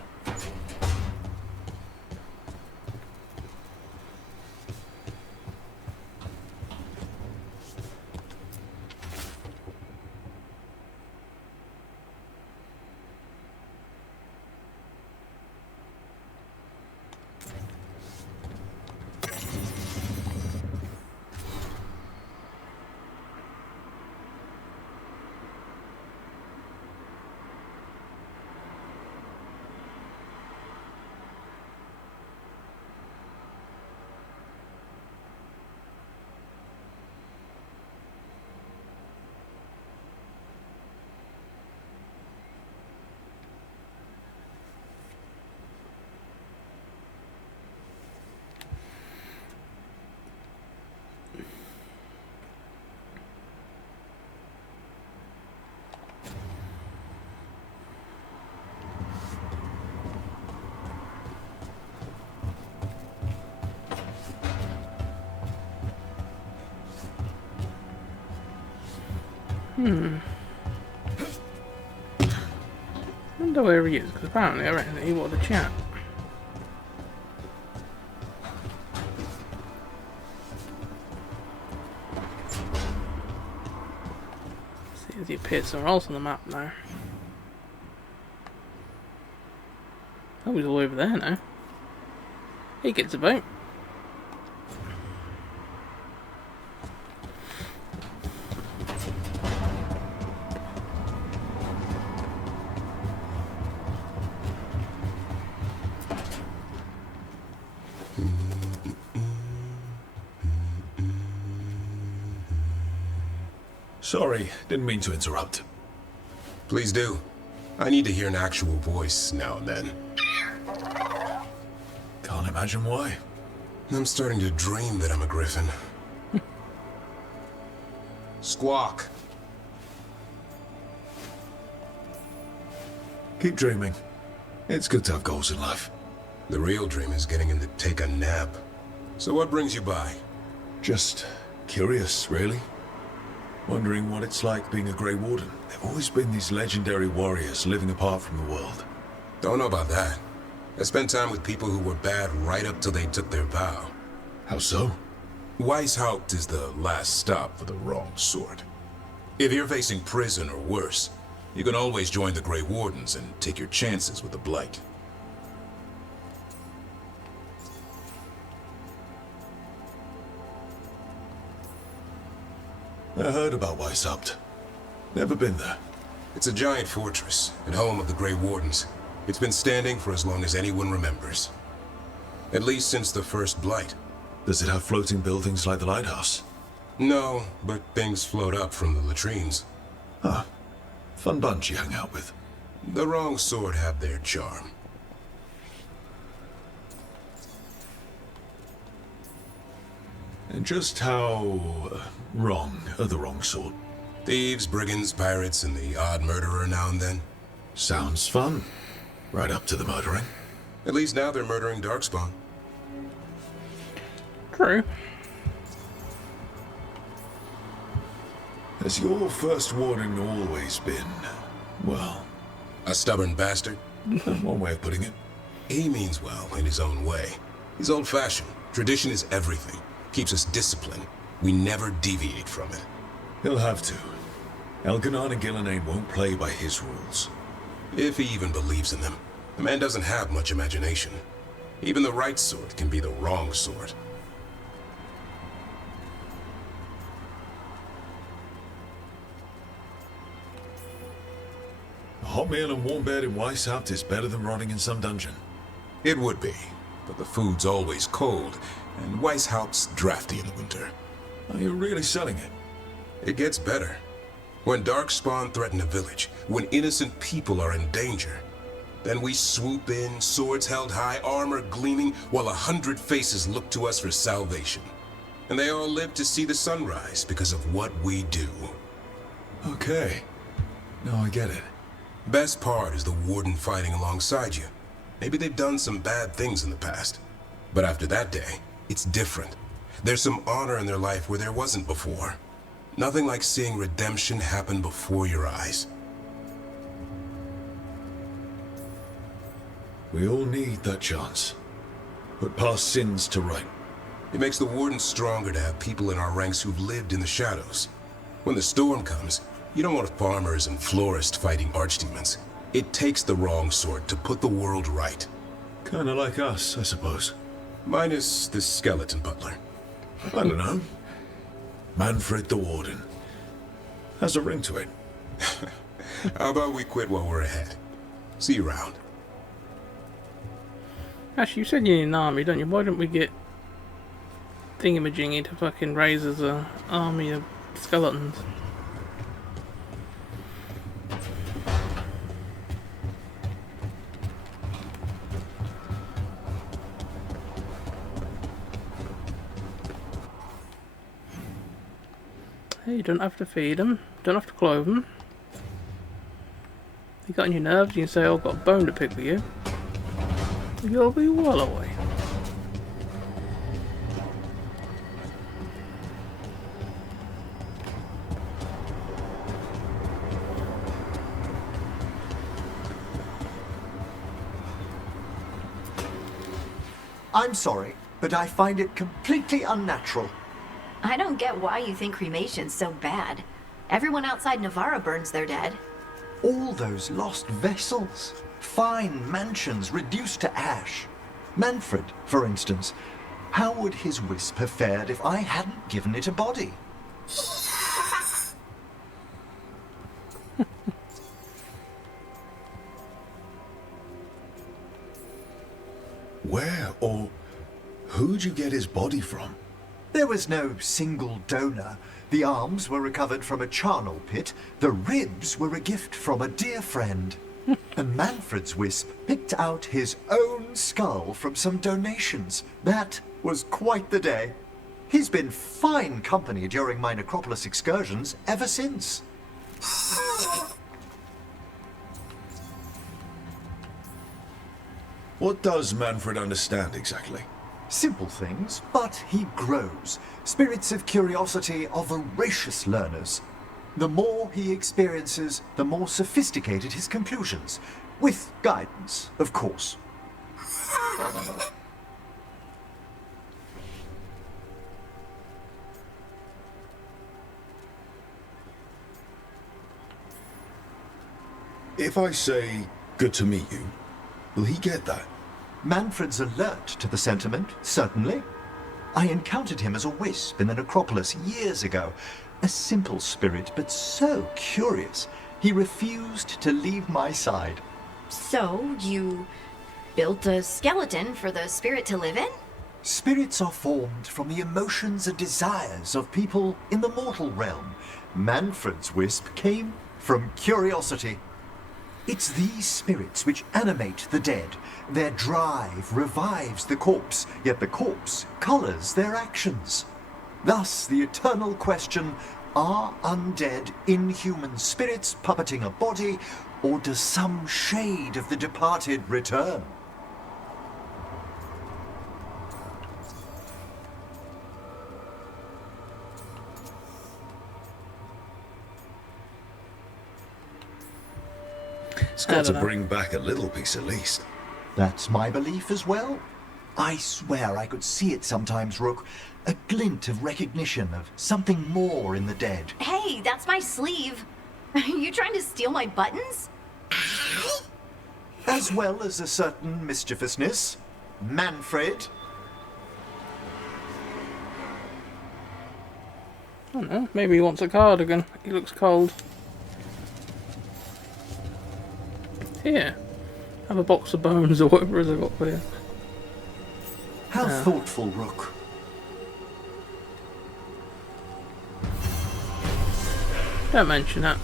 Wonder where he is, because apparently I reckon that he wanted to chat. See if he appeared somewhere else on the map now. Oh, he's all over there now. He gets a boat. Sorry, didn't mean to interrupt. Please do. I need to hear an actual voice now and then. Can't imagine why. I'm starting to dream that I'm a griffin. Squawk. Keep dreaming. It's good to have goals in life. The real dream is getting him to take a nap. So what brings you by? Just curious, really. Wondering what it's like being a Grey Warden. There've always been these legendary warriors living apart from the world. Don't know about that. I spent time with people who were bad right up till they took their vow. How so? Weishaupt is the last stop for the wrong sort. If you're facing prison or worse, you can always join the Grey Wardens and take your chances with the Blight. I heard about Weishaupt. Never been there. It's a giant fortress and home of the Grey Wardens. It's been standing for as long as anyone remembers. At least since the first Blight. Does it have floating buildings like the lighthouse? No, but things float up from the latrines. Huh. Fun bunch you hang out with. The wrong sort have their charm. And just how wrong are the wrong sort? Thieves, brigands, pirates, and the odd murderer now and then. Sounds fun. Right up to the murdering. At least now they're murdering Darkspawn. True. Has your first warden always been, well... a stubborn bastard? One way of putting it. He means well in his own way. He's old-fashioned. Tradition is everything. Keeps us disciplined. We never deviate from it. He'll have to. Elganon and Gillenane won't play by his rules. If he even believes in them. The man doesn't have much imagination. Even the right sort can be the wrong sort. A hot meal and warm bed in Weishaupt is better than rotting in some dungeon. It would be, but the food's always cold, and Weishaupt's drafty in the winter. Are you really selling it? It gets better. When Darkspawn threaten a village, when innocent people are in danger, then we swoop in, swords held high, armor gleaming, while 100 faces look to us for salvation. And they all live to see the sunrise because of what we do. Okay. Now I get it. Best part is the warden fighting alongside you. Maybe they've done some bad things in the past. But after that day, it's different. There's some honor in their life where there wasn't before. Nothing like seeing redemption happen before your eyes. We all need that chance. Put past sins to right. It makes the Warden stronger to have people in our ranks who've lived in the shadows. When the storm comes, you don't want farmers and florists fighting archdemons. It takes the wrong sort to put the world right. Kinda like us, I suppose. Minus the skeleton butler. I don't know. Manfred the Warden. Has a ring to it. How about we quit while we're ahead? See you around. Actually, you said you need an army, don't you? Why don't we get thingamajiggy to fucking raise as an army of skeletons? Hey, you don't have to feed them, don't have to clothe them. If you got on your nerves, you can say, oh, I've got a bone to pick with you. You'll be well away. I'm sorry, but I find it completely unnatural. I don't get why you think cremation's so bad. Everyone outside Navarra burns their dead. All those lost vessels. Fine mansions reduced to ash. Manfred, for instance. How would his wisp have fared if I hadn't given it a body? Where or who'd you get his body from? There There was no single donor. The arms were recovered from a charnel pit. The ribs were a gift from a dear friend. And Manfred's wisp picked out his own skull from some donations. That was quite the day. He's been fine company during my necropolis excursions ever since. What does Manfred understand exactly? Simple things, but he grows. Spirits of curiosity are voracious learners. The more he experiences, the more sophisticated his conclusions. With guidance, of course. If I say, good to meet you, will he get that? Manfred's alert to the sentiment, certainly. I encountered him as a wisp in the necropolis years ago. A simple spirit, but so curious. He refused to leave my side. So, you built a skeleton for the spirit to live in? Spirits are formed from the emotions and desires of people in the mortal realm. Manfred's wisp came from curiosity. It's these spirits which animate the dead. Their drive revives the corpse, yet the corpse colors their actions. Thus, the eternal question, are undead, inhuman spirits puppeting a body, or does some shade of the departed return? It's got to bring back a little piece at least. That's my belief as well. I swear I could see it sometimes, Rook. A glint of recognition of something more in the dead. Hey, that's my sleeve. Are you trying to steal my buttons? As well as a certain mischievousness. Manfred. I don't know, maybe he wants a cardigan. He looks cold. Here, have a box of bones or whatever it is I got for you. How thoughtful, Rook. Don't mention that.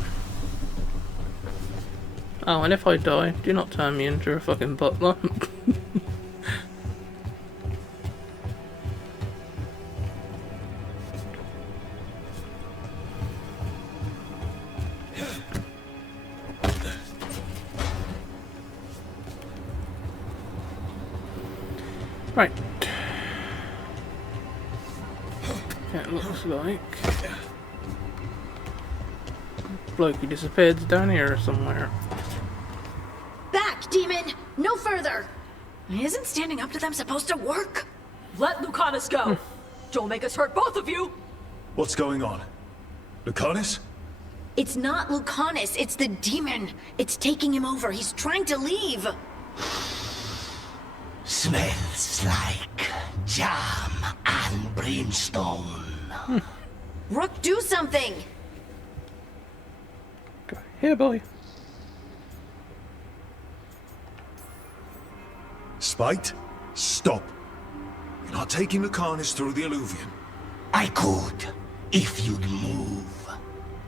Oh, and if I die, do not turn me into a fucking butler. Right. It looks like Blokey disappeared down here somewhere. Back, demon! No further! Isn't standing up to them supposed to work? Let Lucanus go! Don't make us hurt both of you! What's going on? Lucanus? It's not Lucanus, it's the demon. It's taking him over. He's trying to leave. Smells like jam and brimstone. Rook, do something! Here, boy. Spite? Stop. You're not taking Lucanus through the Alluvian. I could, if you'd move.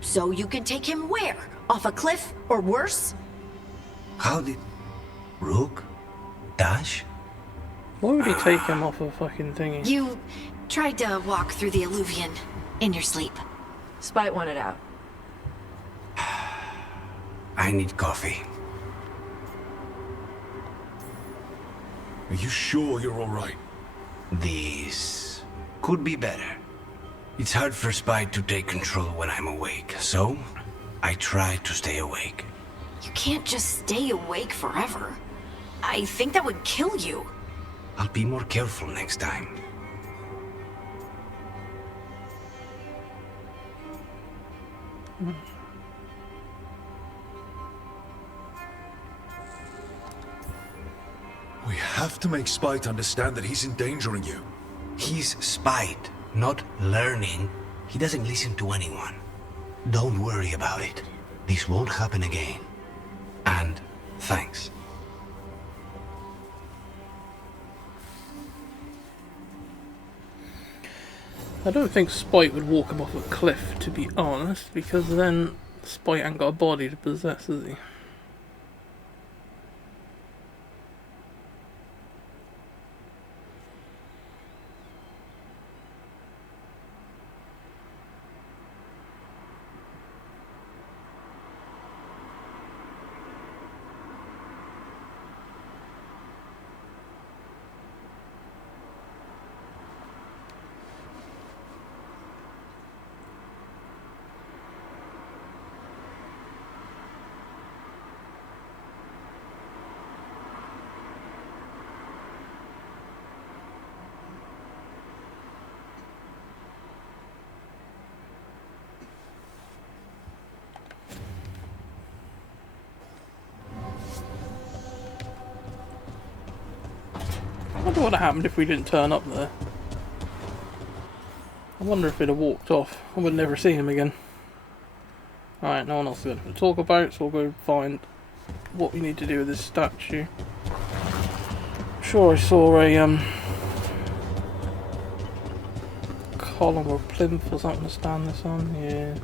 So you can take him where? Off a cliff, or worse? How did... Rook? Dash? Why would he take him off a fucking thingy? You tried to walk through the Alluvian in your sleep. Spite wanted out. I need coffee. Are you sure you're alright? This could be better. It's hard for Spite to take control when I'm awake, so I try to stay awake. You can't just stay awake forever. I think that would kill you. I'll be more careful next time. We have to make Spite understand that he's endangering you. He's Spite, not learning. He doesn't listen to anyone. Don't worry about it. This won't happen again. And thanks. I don't think Spite would walk him off a cliff, to be honest, because then Spite ain't got a body to possess, has he? I wonder what happened if we didn't turn up there. I wonder if he'd have walked off. I would never see him again. Alright, no one else is going to talk about, so we'll go find what we need to do with this statue. I'm sure I saw a column or plinth or something to stand this on. Yeah.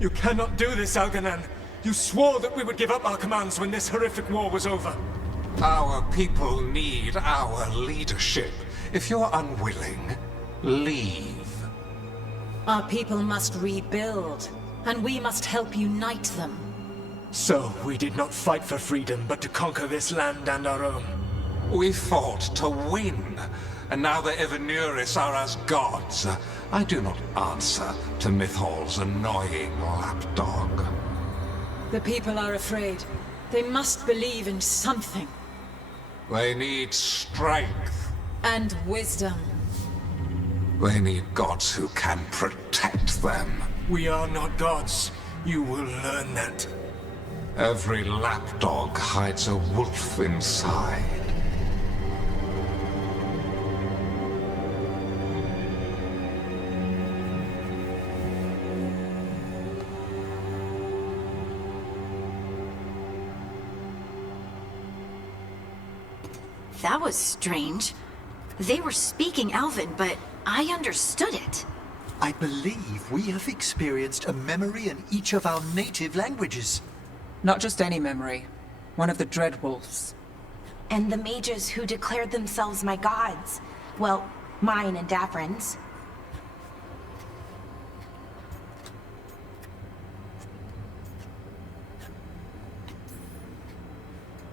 You cannot do this, Algernon. You swore that we would give up our commands when this horrific war was over. Our people need our leadership. If you're unwilling, leave. Our people must rebuild, and we must help unite them. So, we did not fight for freedom, but to conquer this land and our own. We fought to win, and now the Evanuris are as gods. I do not answer to Mythal's annoying lapdog. The people are afraid. They must believe in something. They need strength. And wisdom. They need gods who can protect them. We are not gods. You will learn that. Every lapdog hides a wolf inside. That was strange. They were speaking Elven, but I understood it. I believe we have experienced a memory in each of our native languages. Not just any memory. One of the Dreadwolves. And the mages who declared themselves my gods. Well, mine and Davrin's.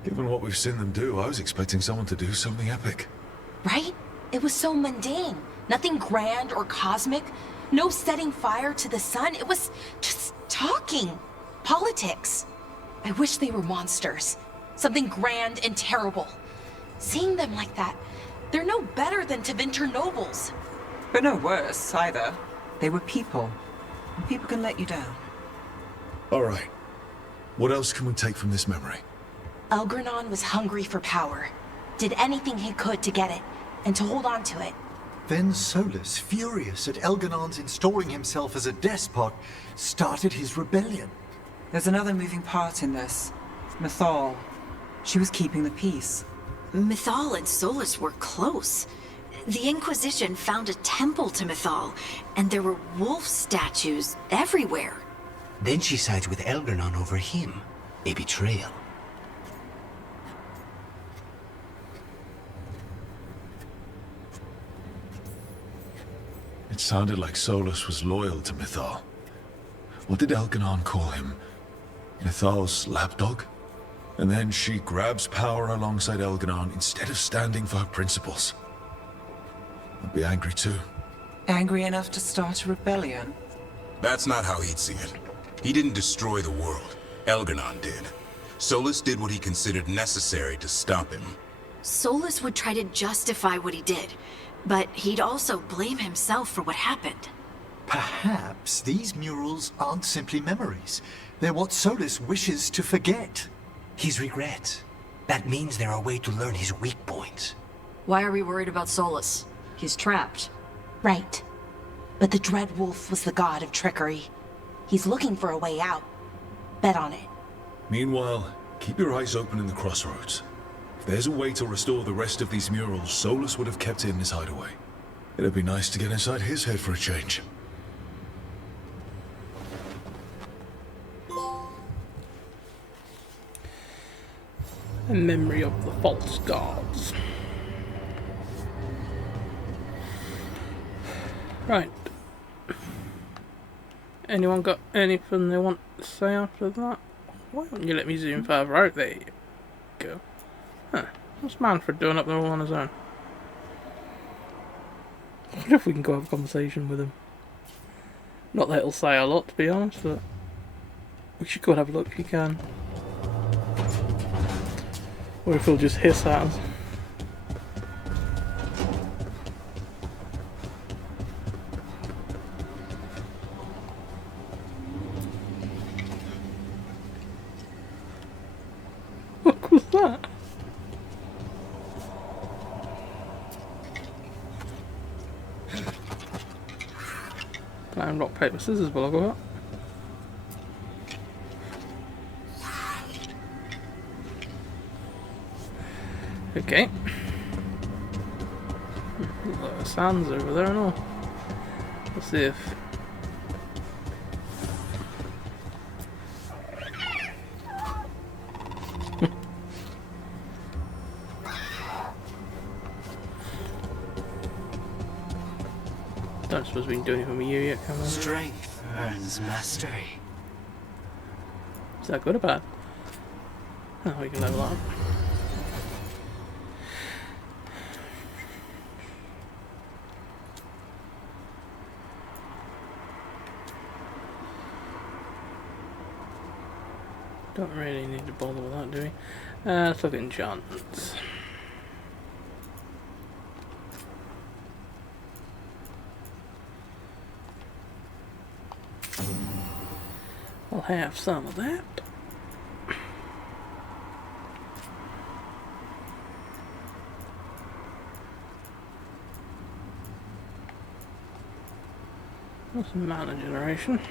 Given what we've seen them do, I was expecting someone to do something epic. Right? It was so mundane. Nothing grand or cosmic. No setting fire to the sun. It was just talking. Politics. I wish they were monsters. Something grand and terrible. Seeing them like that, they're no better than Tevinter nobles. But no worse, either. They were people. And people can let you down. Alright. What else can we take from this memory? Elgernon was hungry for power. Did anything he could to get it, and to hold on to it. Then Solus, furious at Elgernon's installing himself as a despot, started his rebellion. There's another moving part in this. Mythal. She was keeping the peace. Mythal and Solus were close. The Inquisition found a temple to Mythal, and there were wolf statues everywhere. Then she sides with Elgernon over him. A betrayal. It sounded like Solus was loyal to Mythal. What did Elgernon call him? Mythal's lapdog? And then she grabs power alongside Elgernon instead of standing for her principles. I'd be angry too. Angry enough to start a rebellion? That's not how he'd see it. He didn't destroy the world. Elgernon did. Solus did what he considered necessary to stop him. Solus would try to justify what he did, but he'd also blame himself for what happened. Perhaps these murals aren't simply memories. They're what Solus wishes to forget. His regrets. That means they're a way to learn his weak points. Why are we worried about Solus? He's trapped. Right. But the Dread Wolf was the god of trickery. He's looking for a way out. Bet on it. Meanwhile, keep your eyes open in the crossroads. If there's a way to restore the rest of these murals, Solus would have kept it in his hideaway. It'd be nice to get inside his head for a change. A memory of the false gods. Right. Anyone got anything they want to say after that? Why don't you let me zoom further out? There you go. Huh. What's Manfred doing up there all on his own? I wonder if we can go have a conversation with him. Not that it'll say a lot, to be honest, but we should go and have a look if you can. Or if he'll just hiss at us. What was that? Playing rock, paper, scissors will I go up? Okay. A lot of sands over there and all. Let's see if... Don't suppose we can do anything with you yet, can we? Strength earns mastery. Is that good or bad? Oh, we can level up. Don't really need to bother with that, do we? Let's look at enchantments. I'll have some of that. That's mana generation.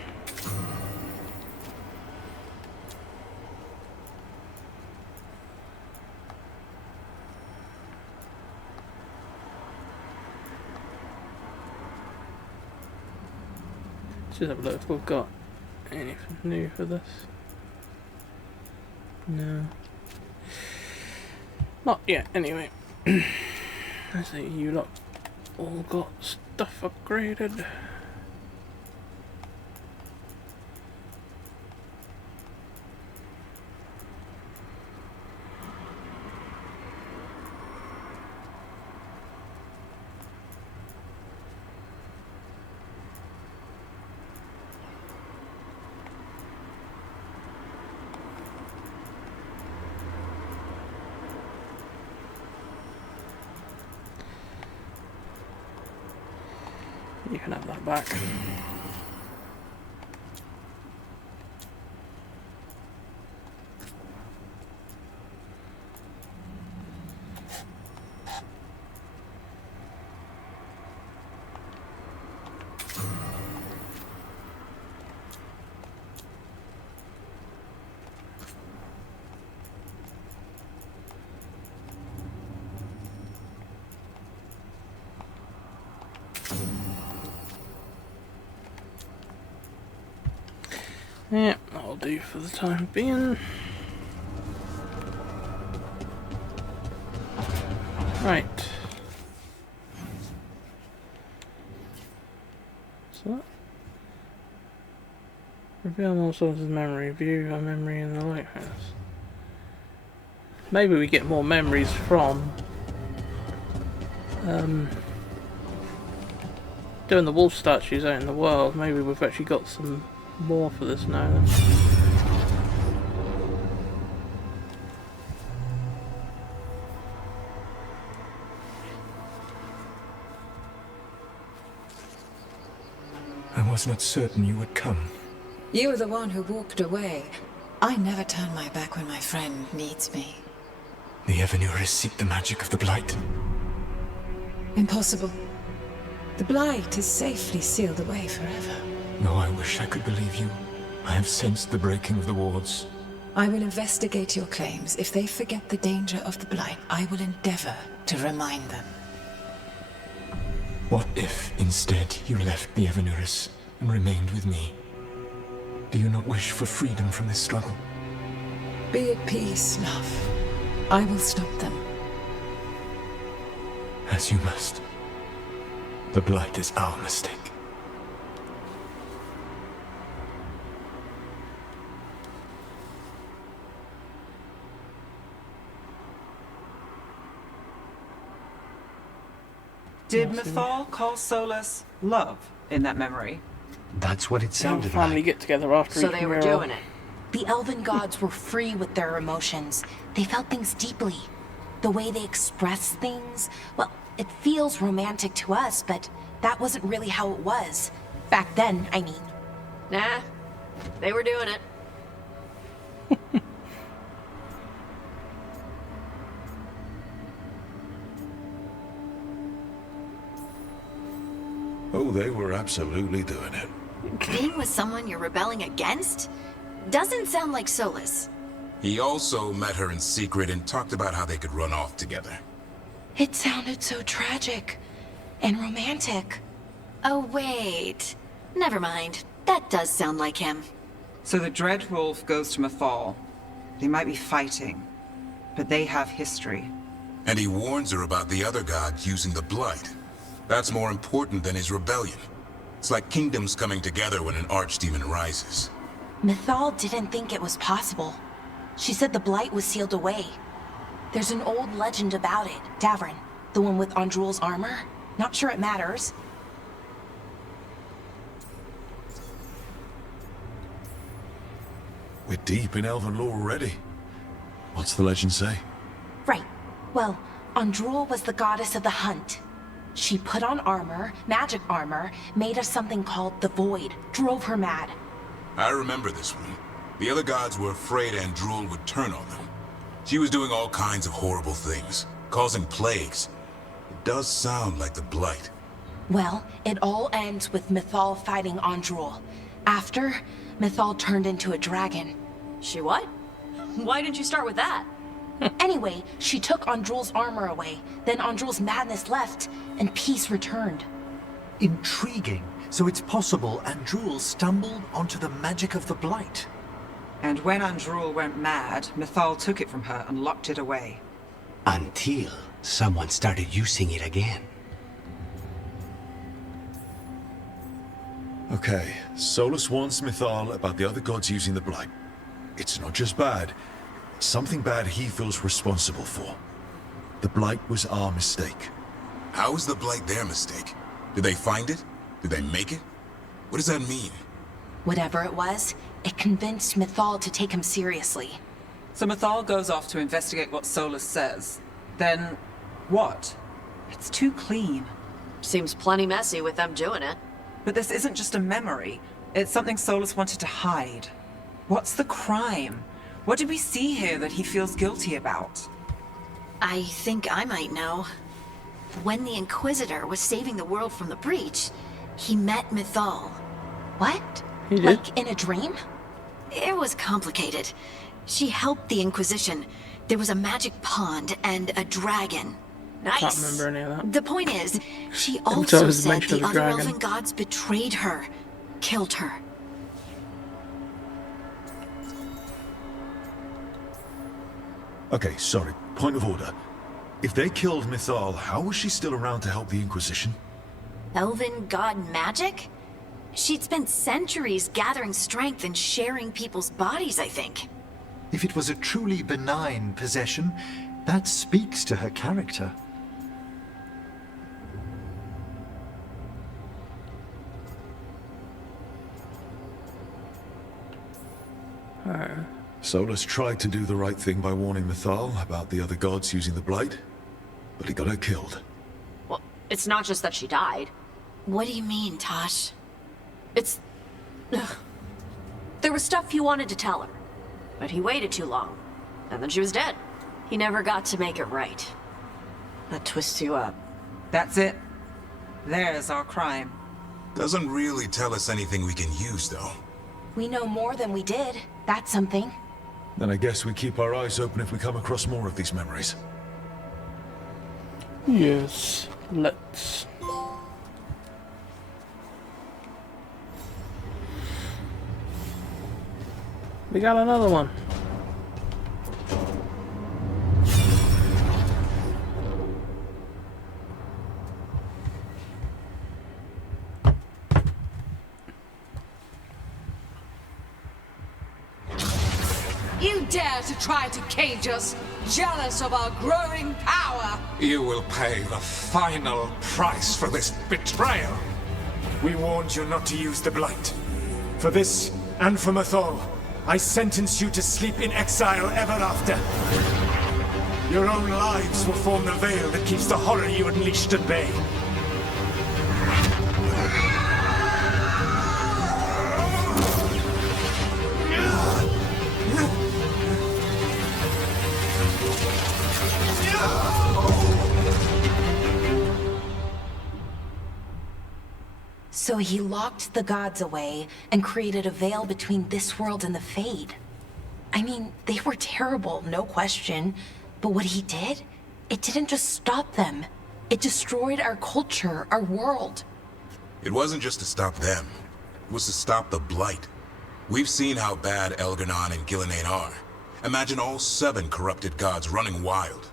Let's have a look if we've got anything new for this. No. Not yet, anyway. I see you lot all got stuff upgraded. You can have that back. Yeah, that'll do for the time being. Right. So, reveal all sorts of memory. View a memory in the lighthouse. Maybe we get more memories from doing the wolf statues out in the world. Maybe we've actually got some more for this now then. I was not certain you would come. You were the one who walked away. I never turn my back when my friend needs me. The Evanures seek the magic of the Blight. Impossible. The Blight is safely sealed away forever. No, I wish I could believe you. I have sensed the breaking of the wards. I will investigate your claims. If they forget the danger of the Blight, I will endeavor to remind them. What if, instead, you left the Evanuris and remained with me? Do you not wish for freedom from this struggle? Be at peace, love. I will stop them. As you must. The Blight is our mistake. Did Mythal call Solus love in that memory? That's what it sounded Finally like. get together after So eating they were your- doing it. The elven gods were free with their emotions. They felt things deeply. The way they expressed things, well, it feels romantic to us, but that wasn't really how it was. Back then, I mean. Nah, they were doing it. Oh, they were absolutely doing it. Being with someone you're rebelling against? Doesn't sound like Solus. He also met her in secret and talked about how they could run off together. It sounded so tragic and romantic. Oh, wait. Never mind. That does sound like him. So the Dreadwolf goes to Mythal. They might be fighting, but they have history. And he warns her about the other gods using the Blight. That's more important than his rebellion. It's like kingdoms coming together when an archdemon rises. Mythal didn't think it was possible. She said the Blight was sealed away. There's an old legend about it. Davrin, the one with Andrul's armor. Not sure it matters. We're deep in elven lore already. What's the legend say? Right. Well, Andrul was the goddess of the hunt. She put on armor, magic armor, made of something called the Void, drove her mad. I remember this one. The other gods were afraid Andrul would turn on them. She was doing all kinds of horrible things, causing plagues. It does sound like the Blight. Well, it all ends with Mythal fighting Andrul. After, Mythal turned into a dragon. She what? Why didn't you start with that? Anyway, she took Andrul's armor away. Then Andrul's madness left, and peace returned. Intriguing. So it's possible Andrul stumbled onto the magic of the Blight. And when Andrul went mad, Mythal took it from her and locked it away. Until someone started using it again. Okay, Solus warns Mythal about the other gods using the Blight. It's not just bad. It's something bad he feels responsible for. The Blight was our mistake. How is the Blight their mistake? Did they find it? Did they make it? What does that mean? Whatever it was, it convinced Mythal to take him seriously. So Mythal goes off to investigate what Solus says. Then, what? It's too clean. Seems plenty messy with them doing it. But this isn't just a memory. It's something Solus wanted to hide. What's the crime? What did we see here that he feels guilty about? I think I might know. When the Inquisitor was saving the world from the breach, he met Mythal. What? He did? Like in a dream? It was complicated. She helped the Inquisition. There was a magic pond and a dragon. Nice. Can't remember any of that. The point is, she time also there's a said mention of the the other dragon. elven gods betrayed her, killed her. Okay, sorry. Point of order. If they killed Mythal, how was she still around to help the Inquisition? Elven god magic? She'd spent centuries gathering strength and sharing people's bodies, I think. If it was a truly benign possession, that speaks to her character. Solus tried to do the right thing by warning Mythal about the other gods using the Blight, but he got her killed. Well, it's not just that she died. What do you mean, Tosh? It's... Ugh. There was stuff he wanted to tell her, but he waited too long, and then she was dead. He never got to make it right. That twists you up. That's it. There's our crime. Doesn't really tell us anything we can use, though. We know more than we did. That's something. Then I guess we keep our eyes open if we come across more of these memories. Yes, let's. We got another one. You dare to try to cage us, jealous of our growing power! You will pay the final price for this betrayal. We warned you not to use the Blight. For this, and for Mythal, I sentence you to sleep in exile ever after. Your own lives will form the veil that keeps the horror you unleashed at bay. So he locked the gods away and created a veil between this world and the Fade. I mean, they were terrible, no question. But what he did, it didn't just stop them. It destroyed our culture, our world. It wasn't just to stop them. It was to stop the Blight. We've seen how bad Elganon and Gillenane are. Imagine all 7 corrupted gods running wild.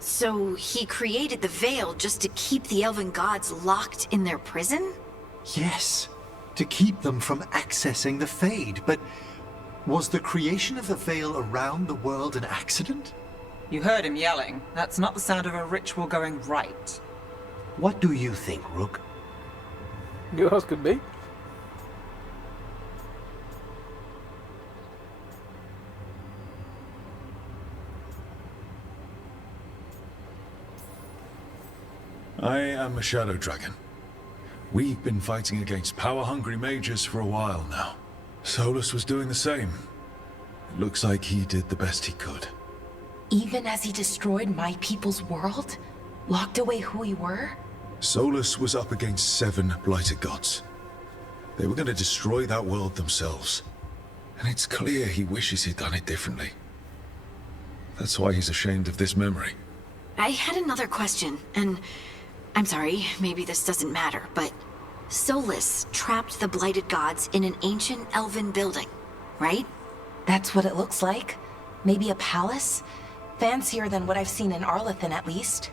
So he created the veil just to keep the elven gods locked in their prison? Yes, to keep them from accessing the Fade, but was the creation of the veil around the world an accident? You heard him yelling. That's not the sound of a ritual going right. What do you think, Rook? You asking me? I am a Shadow Dragon. We've been fighting against power-hungry mages for a while now. Solus was doing the same. It looks like he did the best he could. Even as he destroyed my people's world? Locked away who we were? Solus was up against 7 blighted gods. They were going to destroy that world themselves. And it's clear he wishes he'd done it differently. That's why he's ashamed of this memory. I had another question, and I'm sorry, maybe this doesn't matter, but Solus trapped the blighted gods in an ancient elven building, right? That's what it looks like. Maybe a palace? Fancier than what I've seen in Arlethan, at least.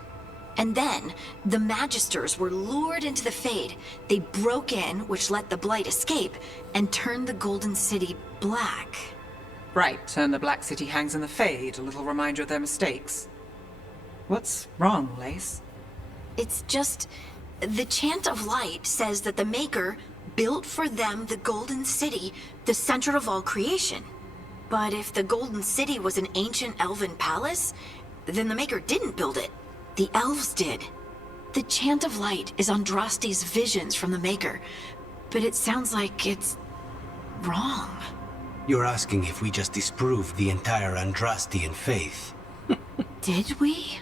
And then, the Magisters were lured into the Fade. They broke in, which let the Blight escape, and turned the Golden City black. Right, and the Black City hangs in the Fade, a little reminder of their mistakes. What's wrong, Lace? It's just... the Chant of Light says that the Maker built for them the Golden City, the center of all creation. But if the Golden City was an ancient elven palace, then the Maker didn't build it. The elves did. The Chant of Light is Andraste's visions from the Maker, but it sounds like it's wrong. You're asking if we just disproved the entire Andrastian faith. Did we?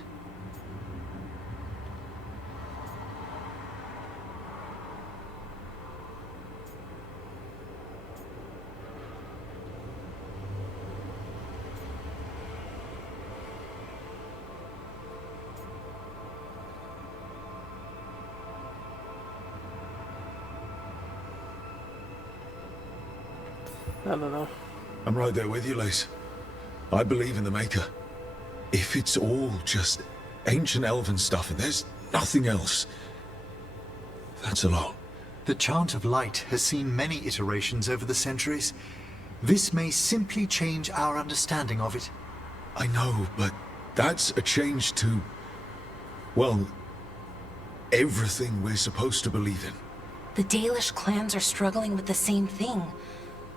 I don't know. I'm right there with you, Lace. I believe in the Maker. If it's all just ancient elven stuff and there's nothing else, that's a lot. The Chant of Light has seen many iterations over the centuries. This may simply change our understanding of it. I know, but that's a change to, well, everything we're supposed to believe in. The Dalish clans are struggling with the same thing.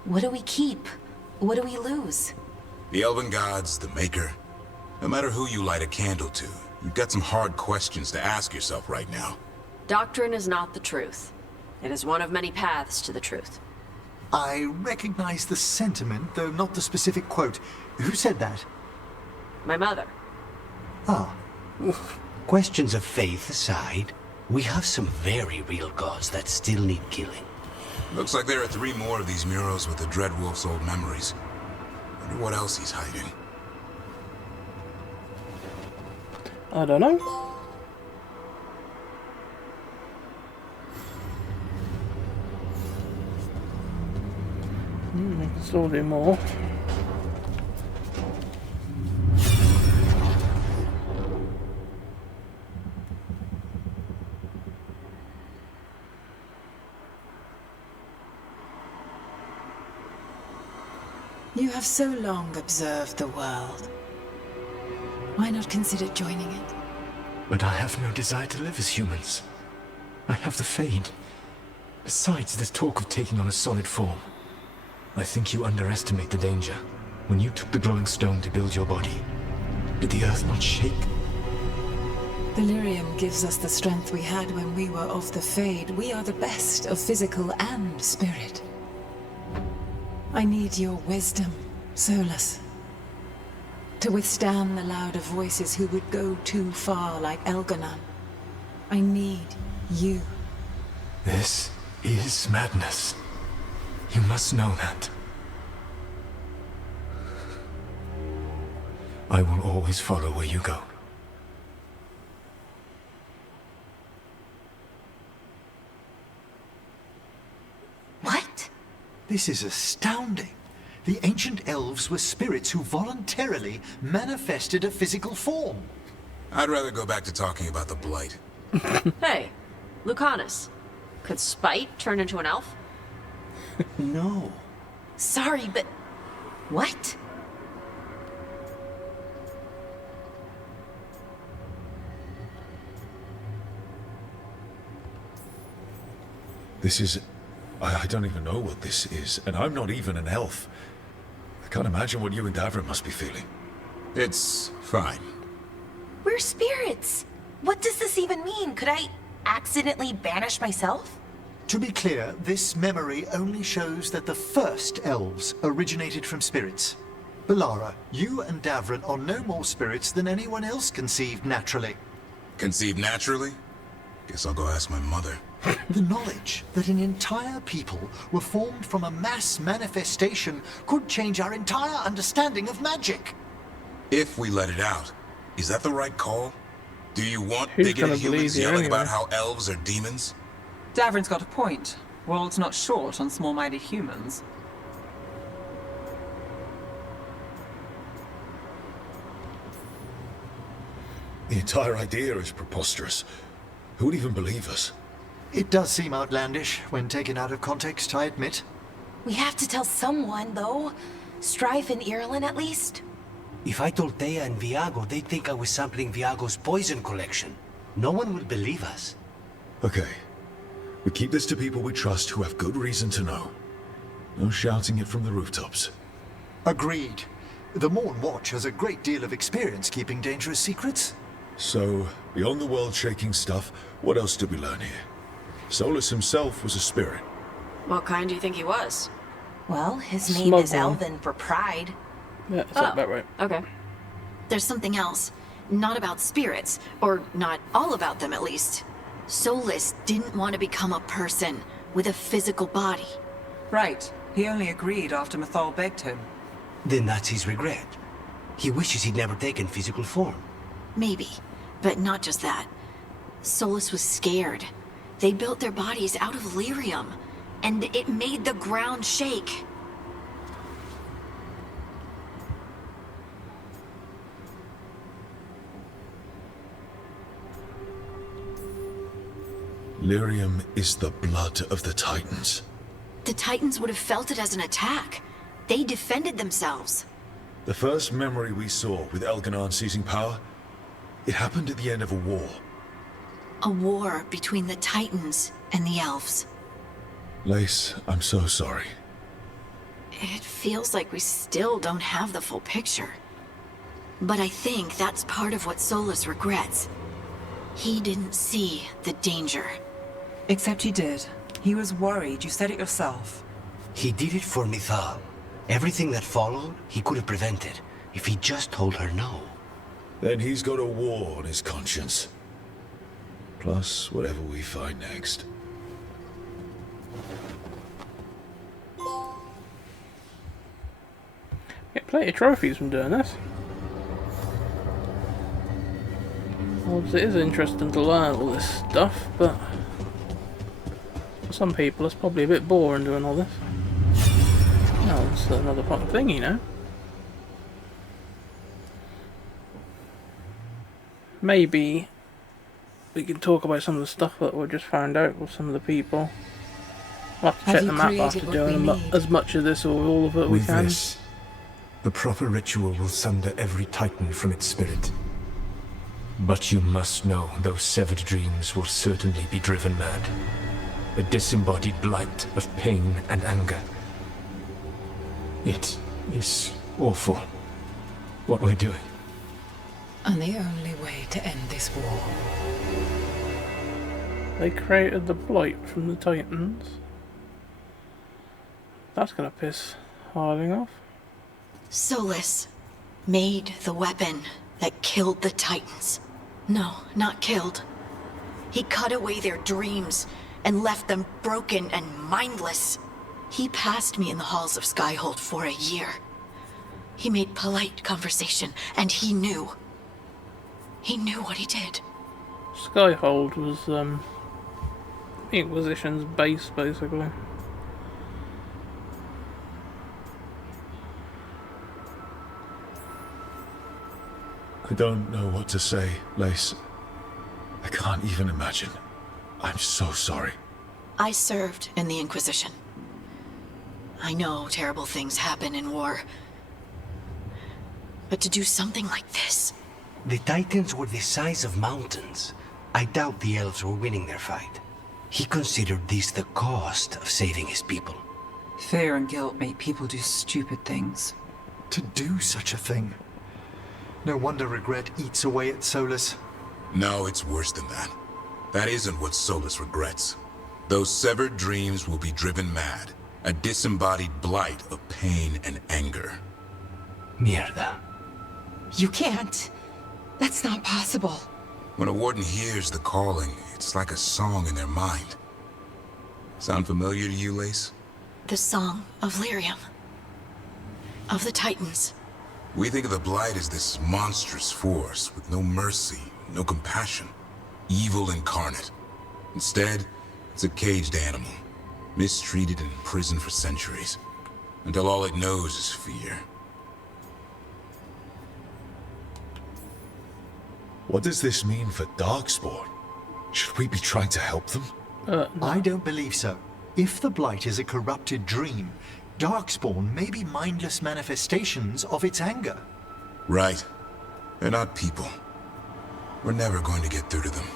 What do we keep? What do we lose? The Elven Gods, the Maker. No matter who you light a candle to, you've got some hard questions to ask yourself right now. Doctrine is not the truth. It is one of many paths to the truth. I recognize the sentiment, though not the specific quote. Who said that? My mother. Ah. Questions of faith aside, We have some very real gods that still need killing. Looks like there are 3 more of these murals with the Dreadwolf's old memories. Wonder what else he's hiding. I don't know. We can still do more. You have so long observed the world. Why not consider joining it? But I have no desire to live as humans. I have the Fade. Besides, there's talk of taking on a solid form. I think you underestimate the danger. When you took the glowing stone to build your body, did the earth not shake? Delirium gives us the strength we had when we were of the Fade. We are the best of physical and spirit. I need your wisdom, Solus. To withstand the louder voices who would go too far like Elganon. I need you. This is madness. You must know that. I will always follow where you go. What? This is astounding. The ancient elves were spirits who voluntarily manifested a physical form. I'd rather go back to talking about the Blight. Hey, Lucanus. Could Spite turn into an elf? No. Sorry, but... what? This is... I don't even know what this is, and I'm not even an elf. I can't imagine what you and Davrin must be feeling. It's fine. We're spirits. What does this even mean? Could I accidentally banish myself? To be clear, this memory only shows that the first elves originated from spirits. Balara, you and Davrin are no more spirits than anyone else conceived naturally. Conceived naturally? Guess I'll go ask my mother. The knowledge that an entire people were formed from a mass manifestation could change our entire understanding of magic. If we let it out, is that the right call? Do you want Who's bigoted gonna humans believe you yelling anyway? about how elves are demons? Davrin's got a point. World's not short on small-minded humans. The entire idea is preposterous. Who would even believe us? It does seem outlandish when taken out of context, I admit. We have to tell someone, though. Strife and Irulan, at least. If I told Thea and Viago, they'd think I was sampling Viago's poison collection. No one would believe us. Okay. We keep this to people we trust who have good reason to know. No shouting it from the rooftops. Agreed. The Morn Watch has a great deal of experience keeping dangerous secrets. So, beyond the world-shaking stuff, what else did we learn here? Solus himself was a spirit. What kind do you think he was? Well, his name Smug is one. Elven for pride. Yeah, that's about right. Okay. There's something else. Not about spirits, or not all about them at least. Solus didn't want to become a person with a physical body. Right. He only agreed after Mythal begged him. Then that's his regret. He wishes he'd never taken physical form. Maybe, but not just that. Solus was scared. They built their bodies out of lyrium, and it made the ground shake. Lyrium is the blood of the Titans. The Titans would have felt it as an attack. They defended themselves. The first memory we saw with Elganon seizing power, it happened at the end of a war. A war between the Titans and the elves. Lace, I'm so sorry. It feels like we still don't have the full picture. But I think that's part of what Solus regrets. He didn't see the danger. Except he did. He was worried. You said it yourself. He did it for Mythal. Everything that followed, he could have prevented, if he just told her no. Then he's got a war on his conscience. plus whatever we find next. Get plenty of trophies from doing this. Well, it is interesting to learn all this stuff, but for some people it's probably a bit boring doing all this. Oh, it's another fucking thing, you know. Maybe we can talk about some of the stuff that we just found out with some of the people. We'll have to check the map after doing as much of this or all of it we can. With this, the proper ritual will sunder every titan from its spirit. But you must know those severed dreams will certainly be driven mad. A disembodied blight of pain and anger. It is awful what we're doing. And the only way to end this war. They created the blight from the Titans. That's gonna piss Harding off. Solus made the weapon that killed the Titans. No, not killed. He cut away their dreams and left them broken and mindless. He passed me in the halls of Skyhold for a year. He made polite conversation, and he knew. He knew what he did. Skyhold was the Inquisition's base, basically. I don't know what to say, Lace. I can't even imagine. I'm so sorry. I served in the Inquisition. I know terrible things happen in war. But to do something like this... The Titans were the size of mountains. I doubt the elves were winning their fight. He considered this the cost of saving his people. Fear and guilt make people do stupid things. To do such a thing. No wonder regret eats away at Solus. No, it's worse than that. That isn't what Solus regrets. Those severed dreams will be driven mad. A disembodied blight of pain and anger. Mierda. You can't. That's not possible. When a warden hears the calling, it's like a song in their mind. Sound familiar to you, Lace? The song of Lyrium. Of the Titans. We think of the Blight as this monstrous force with no mercy, no compassion. Evil incarnate. Instead, it's a caged animal. Mistreated and imprisoned for centuries. Until all it knows is fear. What does this mean for Darkspawn? Should we be trying to help them? No. I don't believe so. If the Blight is a corrupted dream, Darkspawn may be mindless manifestations of its anger. Right. They're not people. We're never going to get through to them.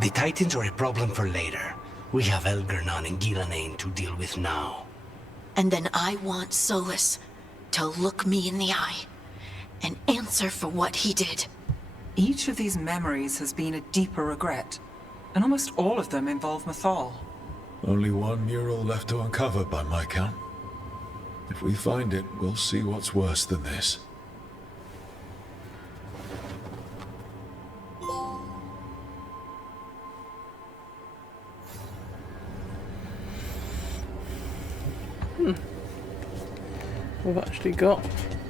The Titans are a problem for later. We have Elgernon and Gillanane to deal with now. And then I want Solus to look me in the eye and answer for what he did. Each of these memories has been a deeper regret, and almost all of them involve Mythal. Only one mural left to uncover by my count. If we find it, we'll see what's worse than this. We've actually got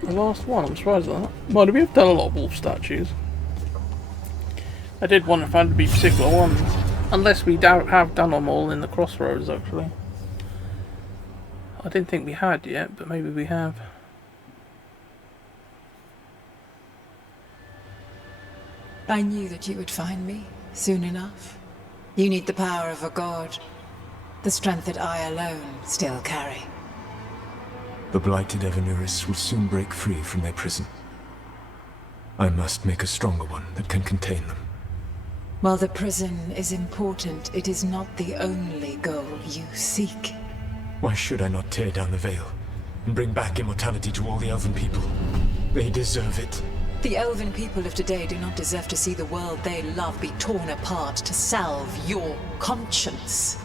the last one. I'm surprised at that. Well, we have done a lot of wolf statues. I did wonder if there'd be particular ones. Unless we have done them all in the crossroads, actually. I didn't think we had yet, but maybe we have. I knew that you would find me soon enough. You need the power of a god. The strength that I alone still carry. The blighted Evanuris will soon break free from their prison. I must make a stronger one that can contain them. While the prison is important, it is not the only goal you seek. Why should I not tear down the veil and bring back immortality to all the Elven people? They deserve it. The Elven people of today do not deserve to see the world they love be torn apart to salve your conscience.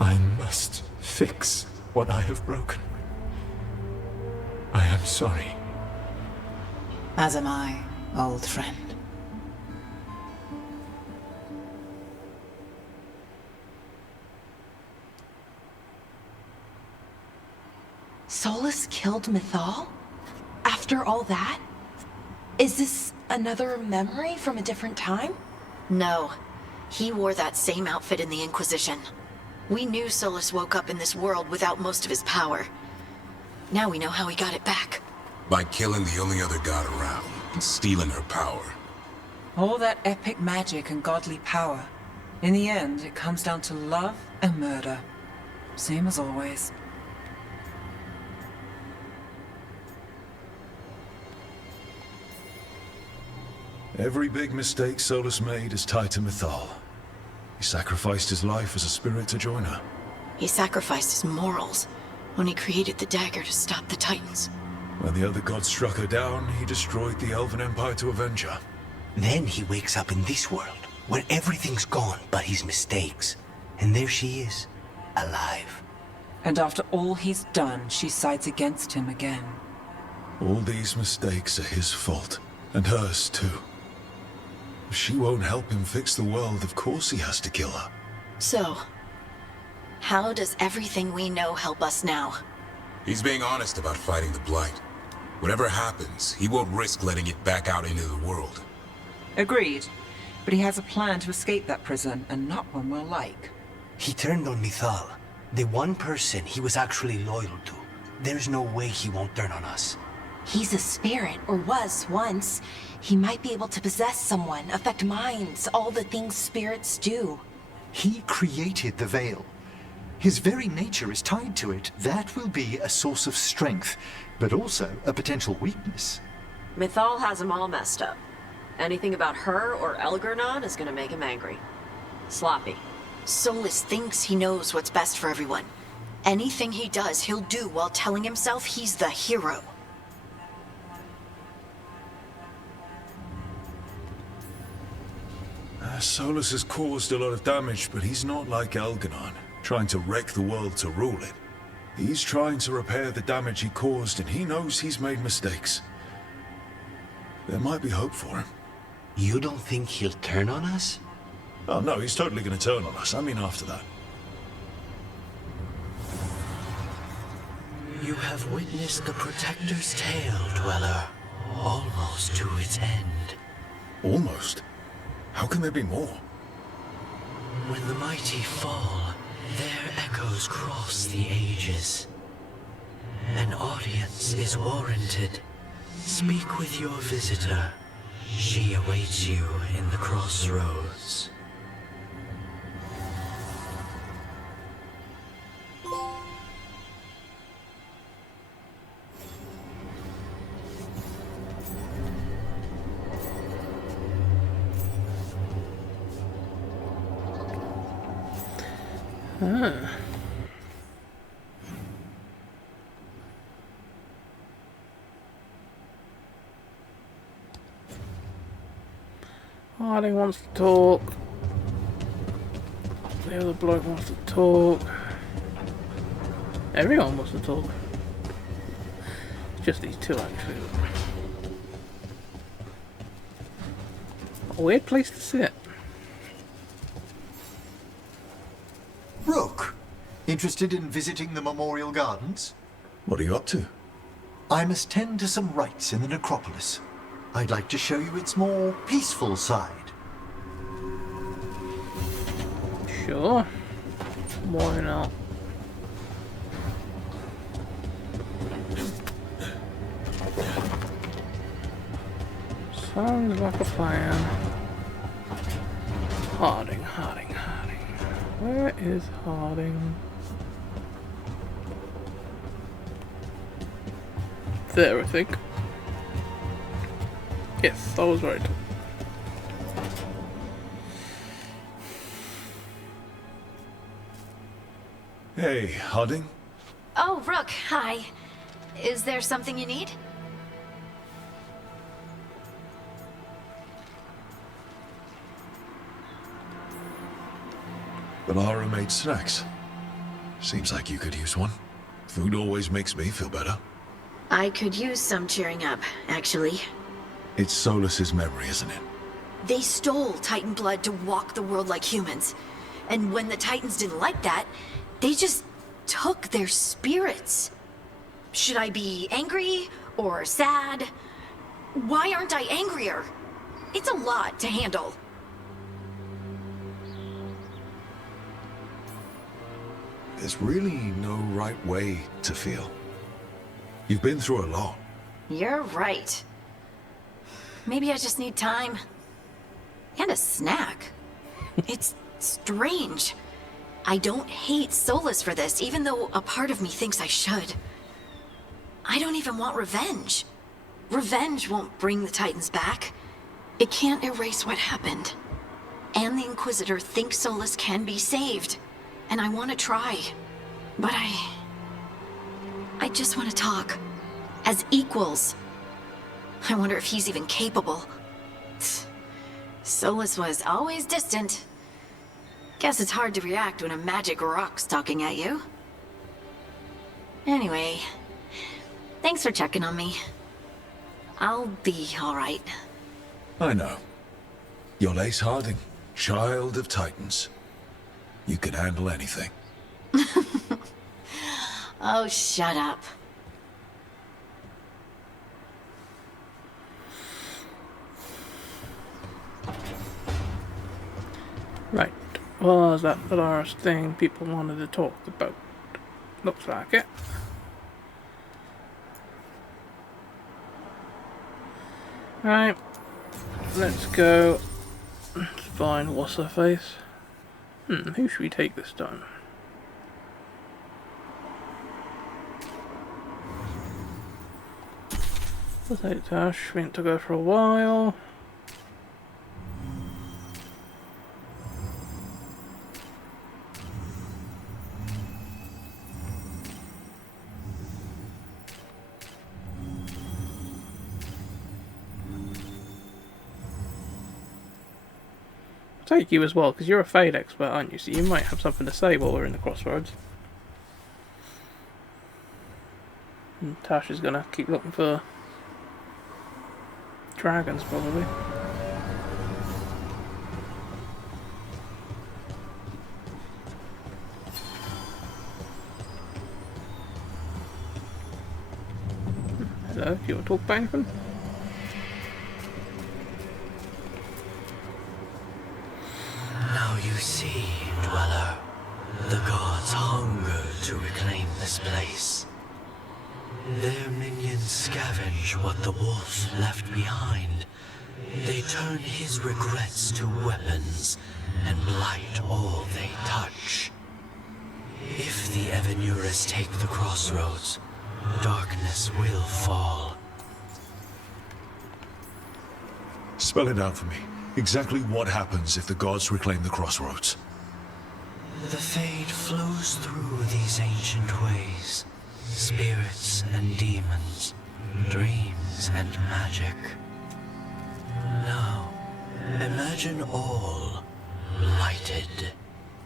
I must fix what I have broken. I am sorry. As am I, old friend. Solus killed Mythal? After all that? Is this another memory from a different time? No. He wore that same outfit in the Inquisition. We knew Solus woke up in this world without most of his power. Now we know how he got it back. By killing the only other god around and stealing her power. All that epic magic and godly power. In the end, it comes down to love and murder. Same as always. Every big mistake Solus made is tied to Mythal. He sacrificed his life as a spirit to join her. He sacrificed his morals when he created the dagger to stop the Titans. When the other gods struck her down, he destroyed the Elven Empire to avenge her. Then he wakes up in this world, where everything's gone but his mistakes. And there she is, alive. And after all he's done, she sides against him again. All these mistakes are his fault, and hers too. If she won't help him fix the world, of course he has to kill her. So, how does everything we know help us now? He's being honest about fighting the Blight. Whatever happens, he won't risk letting it back out into the world. Agreed. But he has a plan to escape that prison, and not one we'll like. He turned on Mythal, the one person he was actually loyal to. There's no way he won't turn on us. He's a spirit, or was once. He might be able to possess someone, affect minds, all the things spirits do. He created the Veil. His very nature is tied to it. That will be a source of strength, but also a potential weakness. Mythal has him all messed up. Anything about her or Elgernon is gonna make him angry. Sloppy. Solus thinks he knows what's best for everyone. Anything he does, he'll do while telling himself he's the hero. Solus has caused a lot of damage, but he's not like Elgernon, trying to wreck the world to rule it. He's trying to repair the damage he caused, and he knows he's made mistakes. There might be hope for him. You don't think he'll turn on us? Oh no, he's totally going to turn on us. I mean, after that. You have witnessed the Protector's tale, Dweller. Almost to its end. Almost? How can there be more? When the mighty fall, their echoes cross the ages. An audience is warranted. Speak with your visitor. She awaits you in the crossroads. Harding wants to talk. The other bloke wants to talk. Everyone wants to talk. It's just these two, actually. A weird place to sit. Rook, interested in visiting the Memorial Gardens? What are you up to? I must tend to some rites in the necropolis. I'd like to show you its more peaceful side. Sure. Why not? Sounds like a plan. Harding. Where is Harding? There, I think. Yes, I was right. Hey, Harding? Oh, Rook, hi. Is there something you need? Valara made snacks. Seems like you could use one. Food always makes me feel better. I could use some cheering up, actually. It's Solus's memory, isn't it? They stole Titan blood to walk the world like humans. And when the Titans didn't like that, they just took their spirits. Should I be angry or sad? Why aren't I angrier? It's a lot to handle. There's really no right way to feel. You've been through a lot. You're right. Maybe I just need time. And a snack. It's strange. I don't hate Solus for this, even though a part of me thinks I should. I don't even want revenge. Revenge won't bring the Titans back. It can't erase what happened. And the Inquisitor thinks Solus can be saved. And I want to try. But I just want to talk. As equals. I wonder if he's even capable. Solus was always distant. Guess it's hard to react when a magic rock's talking at you. Anyway, thanks for checking on me. I'll be alright. I know. You're Lace Harding, child of Titans. You can handle anything. Oh, shut up. Right. Was that the last thing people wanted to talk about? Looks like it. Right. Let's go find what's her face. Who should we take this time? We'll take Tash. Went to go for a while. Take you as well, because you're a Fade expert, aren't you? So you might have something to say while we're in the crossroads. And Tash is going to keep looking for dragons, probably. Hello, do you want to talk about anything? Now you see, Dweller, the gods hunger to reclaim this place. Their minions scavenge what the wolf left behind. They turn his regrets to weapons and blight all they touch. If the Evanuras take the crossroads, darkness will fall. Spell it out for me. Exactly what happens if the gods reclaim the crossroads? The Fade flows through these ancient ways. Spirits and demons, dreams and magic. Now, imagine all blighted.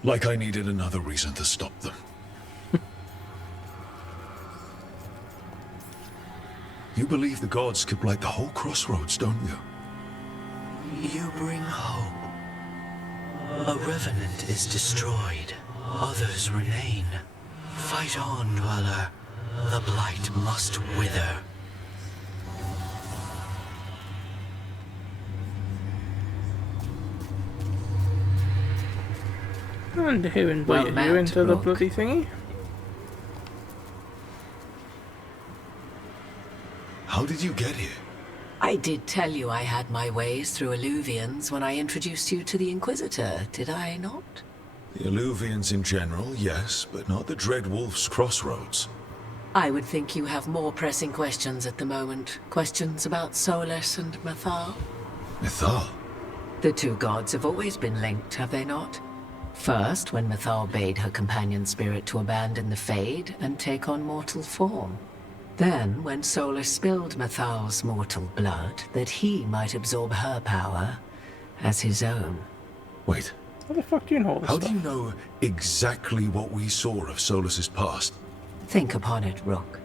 Like I needed another reason to stop them. You believe the gods could blight the whole crossroads, don't you? You bring hope. A revenant is destroyed, others remain. Fight on, Dweller. The blight must wither. And who invited you into the bloody thingy? How did you get here? I did tell you I had my ways through Illuvians when I introduced you to the Inquisitor, did I not? The Illuvians in general, yes, but not the Dread Wolf's crossroads. I would think you have more pressing questions at the moment. Questions about Solus and Mythal? Mythal? The two gods have always been linked, have they not? First, when Mythal bade her companion spirit to abandon the Fade and take on mortal form. Then, when Solus spilled Mythal's mortal blood, that he might absorb her power as his own. Wait. How the fuck do you know all this How stuff? do you know exactly what we saw of Solus's past? Think upon it, Rook.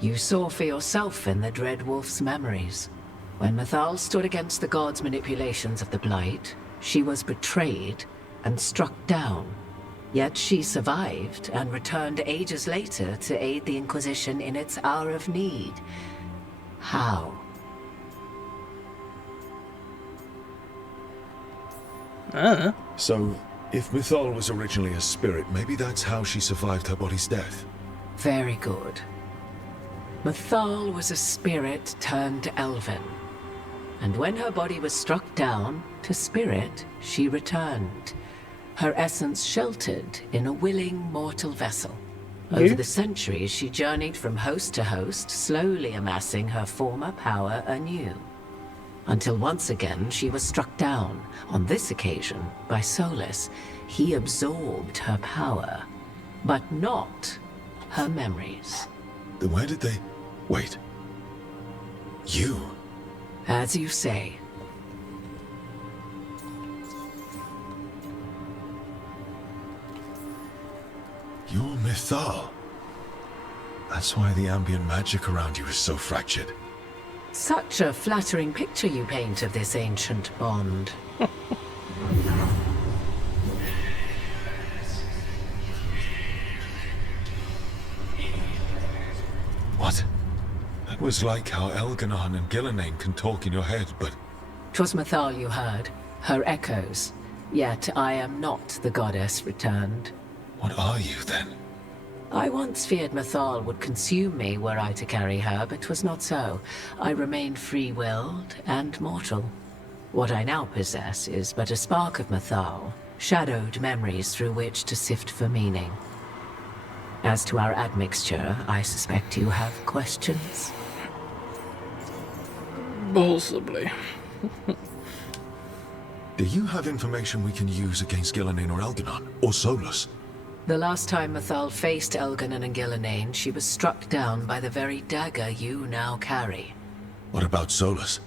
You saw for yourself in the Dread Wolf's memories. When Mythal stood against the gods' manipulations of the Blight, she was betrayed and struck down. Yet she survived and returned ages later to aid the Inquisition in its hour of need. How? So, if Mythal was originally a spirit, maybe that's how she survived her body's death. Very good. Mythal was a spirit turned elven. And when her body was struck down, to spirit, she returned. Her essence sheltered in a willing mortal vessel. Over the centuries, she journeyed from host to host, slowly amassing her former power anew. Until once again, she was struck down, on this occasion, by Solus. He absorbed her power, but not her memories. Then where did they... Wait. You? As you say. You're Mythal. That's why the ambient magic around you is so fractured. Such a flattering picture you paint of this ancient bond. What? That was like how Elganon and Gillenane can talk in your head, but... 'Twas Mythal you heard, her echoes. Yet I am not the goddess returned. What are you, then? I once feared Mythal would consume me were I to carry her, but 'twas not so. I remain free-willed and mortal. What I now possess is but a spark of Mythal, shadowed memories through which to sift for meaning. As to our admixture, I suspect you have questions. Possibly. Do you have information we can use against Gillenane or Elganon? Or Solus? The last time Mythal faced Elganon and Gillenane, she was struck down by the very dagger you now carry. What about Solus?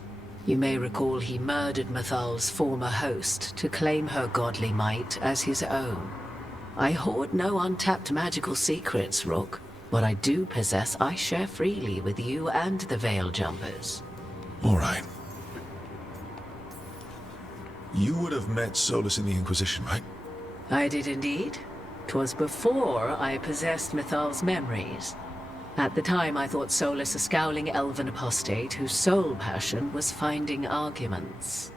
You may recall he murdered Mythal's former host to claim her godly might as his own. I hoard no untapped magical secrets, Rook. What I do possess, I share freely with you and the Veil Jumpers. All right. You would have met Solus in the Inquisition, right? I did indeed. 'Twas before I possessed Mythal's memories. At the time, I thought Solus a scowling elven apostate whose sole passion was finding arguments.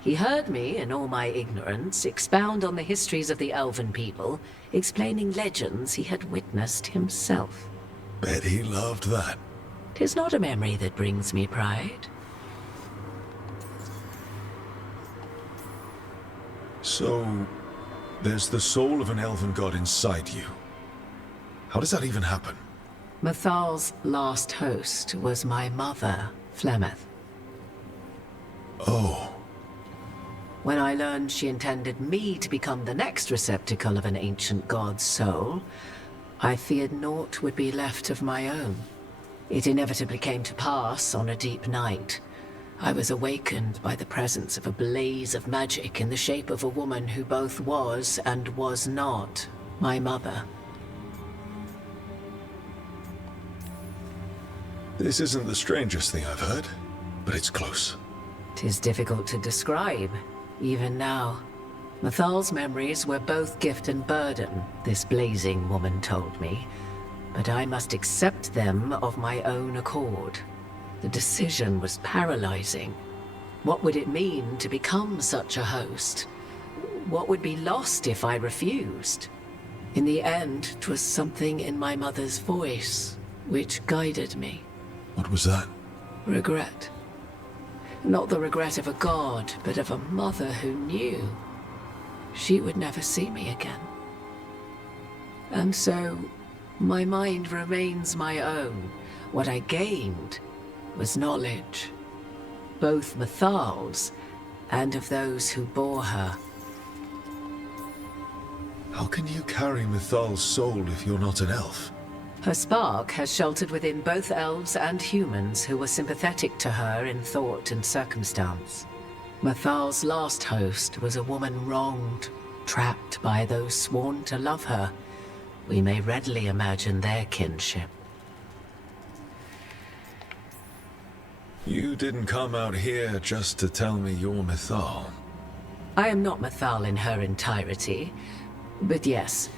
He heard me, in all my ignorance, expound on the histories of the elven people, explaining legends he had witnessed himself. Bet he loved that. 'Tis not a memory that brings me pride. So, there's the soul of an elven god inside you. How does that even happen? Mythal's last host was my mother, Flemeth. Oh. When I learned she intended me to become the next receptacle of an ancient god's soul, I feared naught would be left of my own. It inevitably came to pass on a deep night. I was awakened by the presence of a blaze of magic in the shape of a woman who both was and was not my mother. This isn't the strangest thing I've heard, but it's close. 'Tis difficult to describe, even now. Mythal's memories were both gift and burden, this blazing woman told me, but I must accept them of my own accord. The decision was paralyzing. What would it mean to become such a host? What would be lost if I refused? In the end, 'twas something in my mother's voice which guided me. What was that? Regret. Not the regret of a god, but of a mother who knew she would never see me again. And so, my mind remains my own. What I gained was knowledge, both Mythal's and of those who bore her. How can you carry Mythal's soul if you're not an elf? Her spark has sheltered within both elves and humans who were sympathetic to her in thought and circumstance. Mythal's last host was a woman wronged, trapped by those sworn to love her. We may readily imagine their kinship. You didn't come out here just to tell me you're Mythal. I am not Mythal in her entirety. But yes,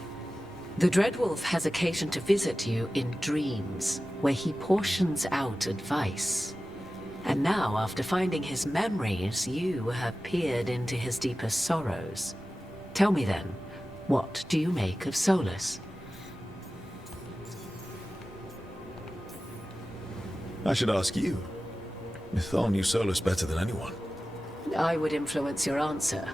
the Dreadwolf has occasion to visit you in dreams, where he portions out advice. And now, after finding his memories, you have peered into his deepest sorrows. Tell me then, what do you make of Solus? I should ask you. Mythal knew Solus better than anyone. I would influence your answer.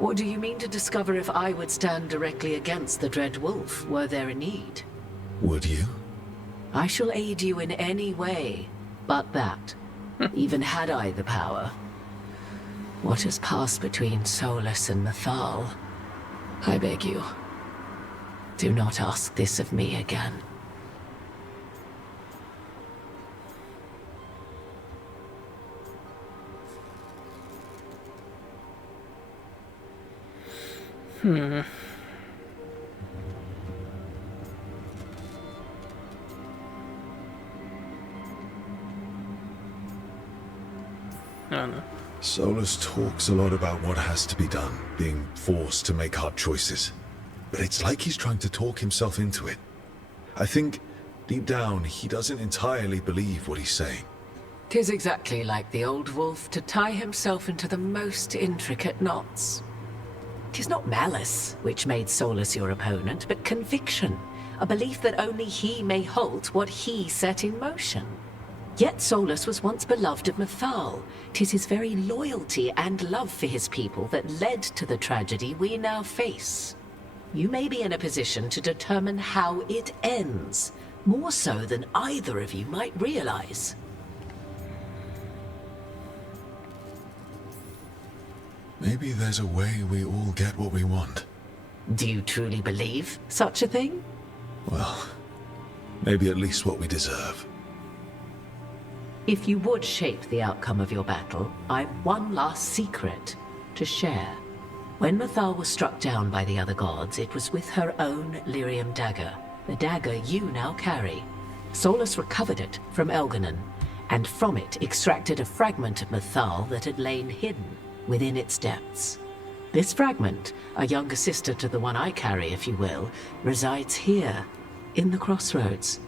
Or do you mean to discover if I would stand directly against the Dread Wolf were there a need? Would you? I shall aid you in any way but that, even had I the power. What has passed between Solus and Mythal? I beg you, do not ask this of me again. I don't know. Solus talks a lot about what has to be done, being forced to make hard choices. But it's like he's trying to talk himself into it. I think, deep down, he doesn't entirely believe what he's saying. 'Tis exactly like the old wolf to tie himself into the most intricate knots. 'Tis not malice which made Solus your opponent, but conviction, a belief that only he may halt what he set in motion. Yet Solus was once beloved of Mythal. 'Tis his very loyalty and love for his people that led to the tragedy we now face. You may be in a position to determine how it ends, more so than either of you might realize. Maybe there's a way we all get what we want. Do you truly believe such a thing? Well, maybe at least what we deserve. If you would shape the outcome of your battle, I've one last secret to share. When Mythal was struck down by the other gods, it was with her own lyrium dagger, the dagger you now carry. Solus recovered it from Elganon, and from it extracted a fragment of Mythal that had lain hidden within its depths. This fragment, a younger sister to the one I carry, if you will, resides here, in the crossroads.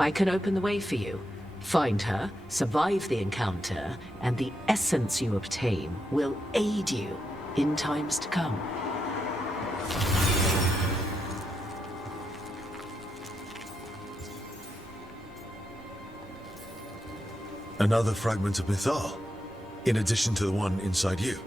I can open the way for you. Find her, survive the encounter, and the essence you obtain will aid you in times to come. Another fragment of Mythal, in addition to the one inside you.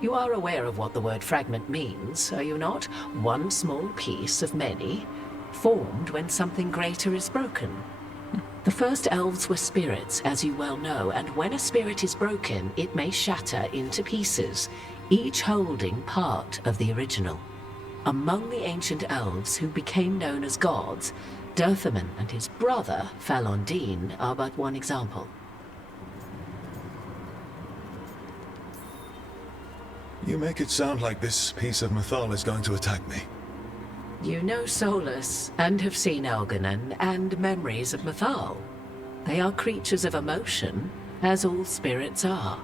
You are aware of what the word fragment means, are you not? One small piece of many, formed when something greater is broken. The first elves were spirits, as you well know, and when a spirit is broken, it may shatter into pieces, each holding part of the original. Among the ancient elves who became known as gods, Dirthaman and his brother, Falondine, are but one example. You make it sound like this piece of Mythal is going to attack me. You know Solus, and have seen Elganon, and memories of Mythal. They are creatures of emotion, as all spirits are.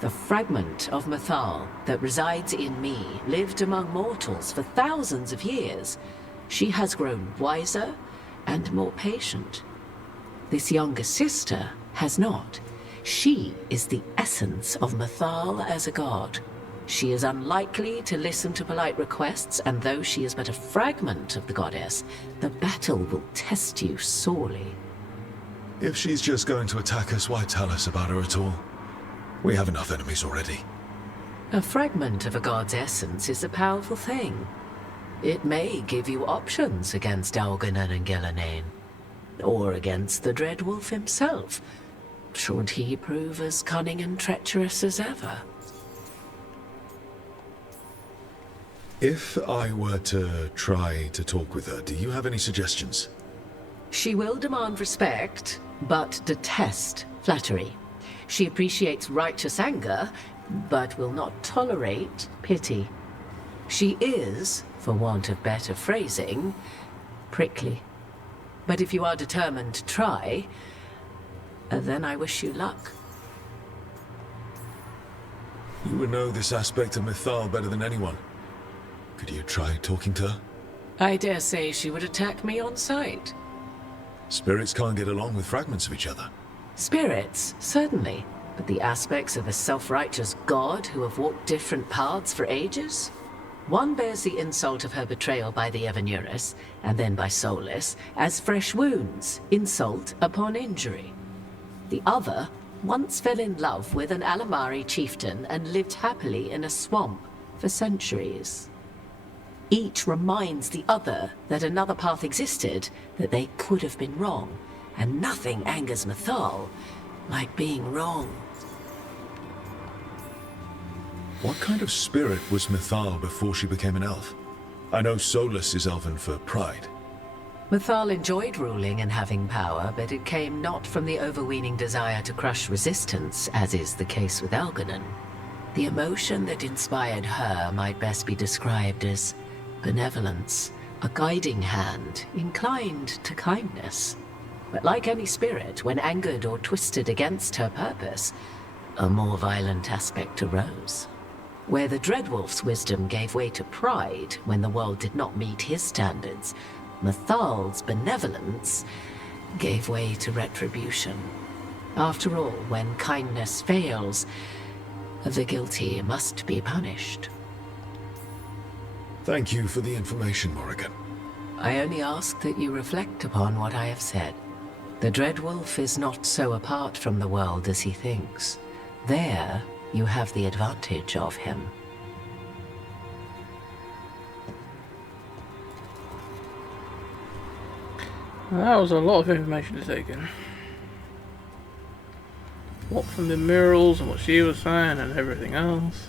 The fragment of Mythal that resides in me lived among mortals for thousands of years. She has grown wiser and more patient. This younger sister has not. She is the essence of Mythal as a god. She is unlikely to listen to polite requests, and though she is but a fragment of the goddess, the battle will test you sorely. If she's just going to attack us, why tell us about her at all? We have enough enemies already. A fragment of a god's essence is a powerful thing. It may give you options against Elganon and Gillenane, or against the Dreadwolf himself, should he prove as cunning and treacherous as ever. If I were to try to talk with her, do you have any suggestions? She will demand respect, but detest flattery. She appreciates righteous anger, but will not tolerate pity. She is, for want of better phrasing, prickly. But if you are determined to try, then I wish you luck. You would know this aspect of Mythal better than anyone. Could you try talking to her? I dare say she would attack me on sight. Spirits can't get along with fragments of each other. Spirits, certainly. But the aspects of a self-righteous god who have walked different paths for ages? One bears the insult of her betrayal by the Evanurus, and then by Solus, as fresh wounds, insult upon injury. The other once fell in love with an Alamari chieftain and lived happily in a swamp for centuries. Each reminds the other that another path existed, that they could have been wrong, and nothing angers Mythal like being wrong. What kind of spirit was Mythal before she became an elf? I know Solus is elven for pride. Mythal enjoyed ruling and having power, but it came not from the overweening desire to crush resistance, as is the case with Algernon. The emotion that inspired her might best be described as benevolence, a guiding hand, inclined to kindness. But like any spirit, when angered or twisted against her purpose, a more violent aspect arose. Where the Dreadwolf's wisdom gave way to pride when the world did not meet his standards, Mythal's benevolence gave way to retribution. After all, when kindness fails, the guilty must be punished. Thank you for the information, Morrigan. I only ask that you reflect upon what I have said. The Dreadwolf is not so apart from the world as he thinks. There, you have the advantage of him. That was a lot of information to take in. What from the murals and what she was saying and everything else.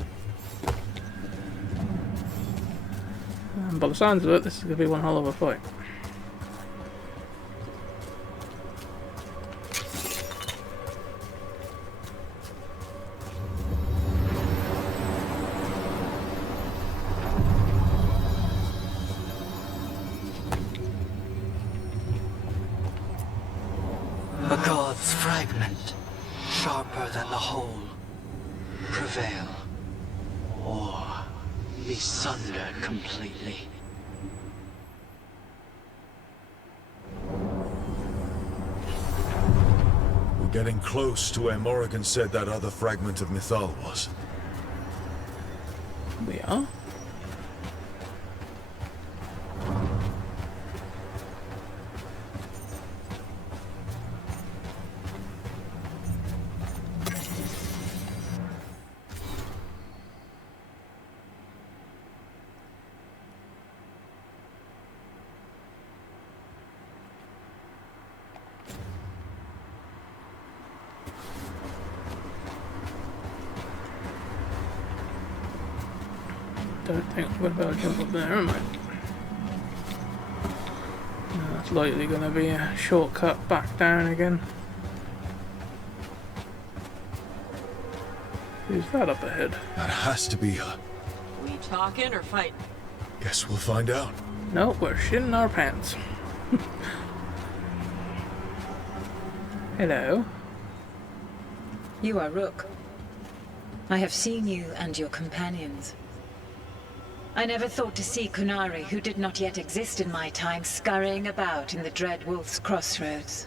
And by the sounds of it, this is going to be one hell of a fight. A god's fragment, sharper than the whole, prevail, or be sundered completely. We're getting close to where Morrigan said that other fragment of Mythal was. We are? Don't think I'm going to be able to jump up there, am I? No, that's likely going to be a shortcut back down again. Who's that up ahead? That has to be her. We talking or fighting? Guess we'll find out. Nope, we're shitting our pants. Hello. You are Rook. I have seen you and your companions. I never thought to see Kunari, who did not yet exist in my time, scurrying about in the Dread Wolf's crossroads.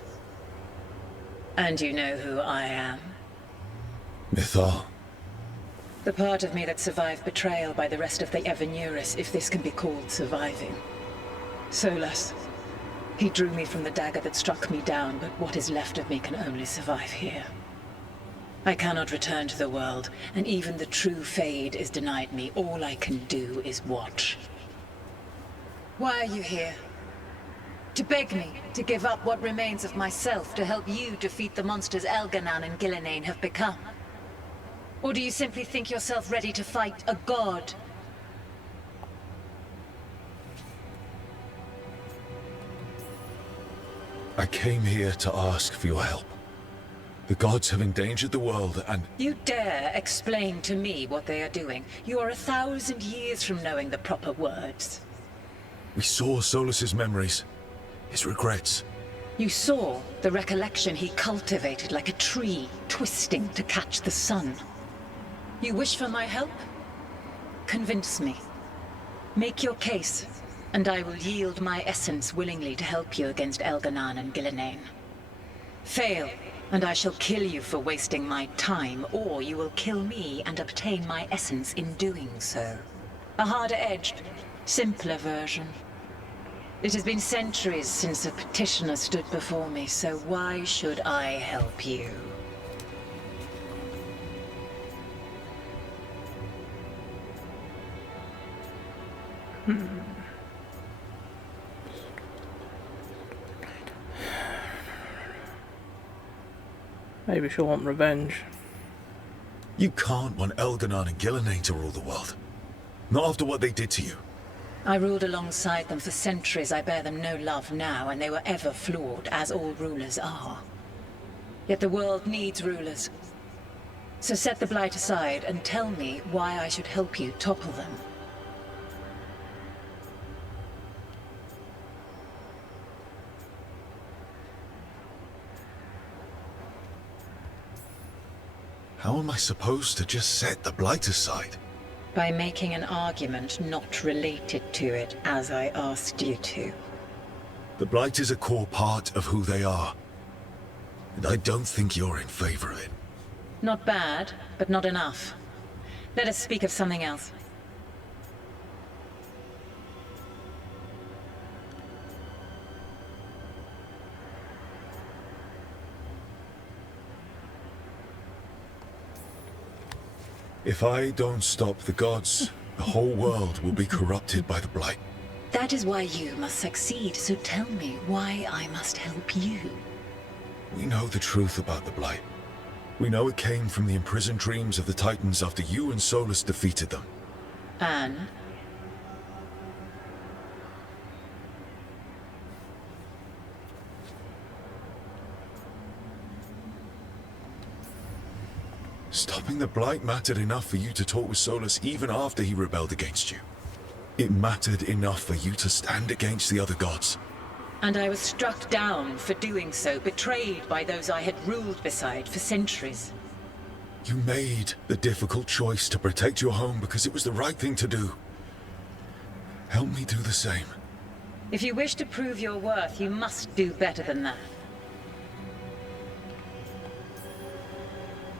And you know who I am. Mythal. The part of me that survived betrayal by the rest of the Evanurus, if this can be called surviving. Solus. He drew me from the dagger that struck me down, but what is left of me can only survive here. I cannot return to the world, and even the true Fade is denied me. All I can do is watch. Why are you here? To beg me to give up what remains of myself to help you defeat the monsters Elganan and Gillinane have become? Or do you simply think yourself ready to fight a god? I came here to ask for your help. The gods have endangered the world and... You dare explain to me what they are doing? You are 1,000 years from knowing the proper words. We saw Solus's memories, his regrets. You saw the recollection he cultivated like a tree, twisting to catch the sun. You wish for my help? Convince me. Make your case, and I will yield my essence willingly to help you against Elganon and Gillenane. Fail, and I shall kill you for wasting my time, or you will kill me and obtain my essence in doing so. A harder-edged, simpler version. It has been centuries since a petitioner stood before me, so why should I help you? Maybe she'll want revenge. You can't want Elganon and Gillenane to rule the world. Not after what they did to you. I ruled alongside them for centuries. I bear them no love now, and they were ever flawed, as all rulers are. Yet the world needs rulers. So set the Blight aside and tell me why I should help you topple them. How am I supposed to just set the Blight aside? By making an argument not related to it, as I asked you to. The Blight is a core part of who they are. And I don't think you're in favor of it. Not bad, but not enough. Let us speak of something else. If I don't stop the gods, the whole world will be corrupted by the Blight. That is why you must succeed, so tell me why I must help you. We know the truth about the Blight. We know it came from the imprisoned dreams of the Titans after you and Solus defeated them. And? Stopping the Blight mattered enough for you to talk with Solus even after he rebelled against you. It mattered enough for you to stand against the other gods. And I was struck down for doing so, betrayed by those I had ruled beside for centuries. You made the difficult choice to protect your home because it was the right thing to do. Help me do the same. If you wish to prove your worth, you must do better than that.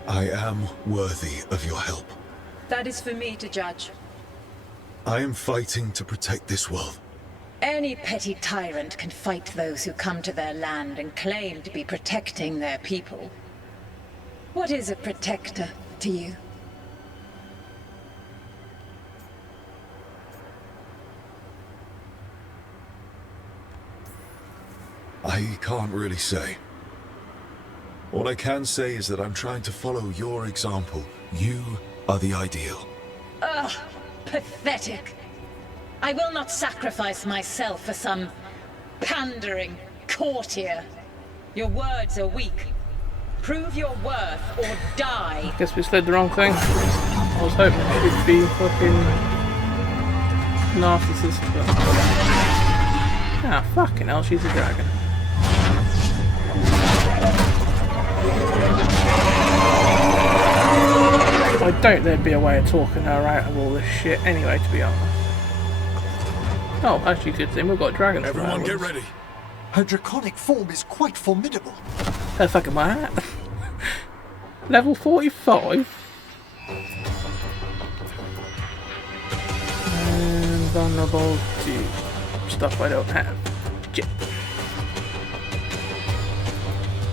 I am worthy of your help. That is for me to judge. I am fighting to protect this world. Any petty tyrant can fight those who come to their land and claim to be protecting their people. What is a protector to you? I can't really say. All I can say is that I'm trying to follow your example. You are the ideal. Ugh, pathetic. I will not sacrifice myself for some pandering courtier. Your words are weak. Prove your worth or die. Guess we said the wrong thing. I was hoping she'd be fucking narcissist, but... Ah, fucking hell, she's a dragon. I doubt there'd be a way of talking her out of all this shit anyway, to be honest. Oh, actually good thing, we've got dragons. Everyone get ready. Her draconic form is quite formidable. The fuck am I at? Level 45? And vulnerable to stuff I don't have. Shit.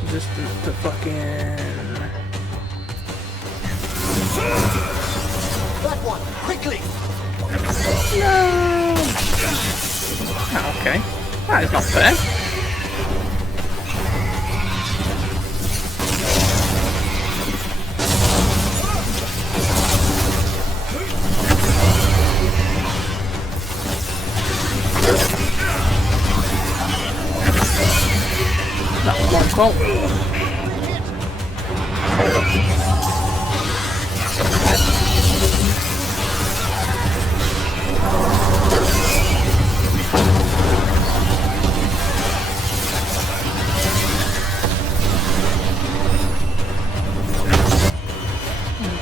Resistant to fucking... That one, quickly! No! Oh, okay. That is not fair. That's my fault.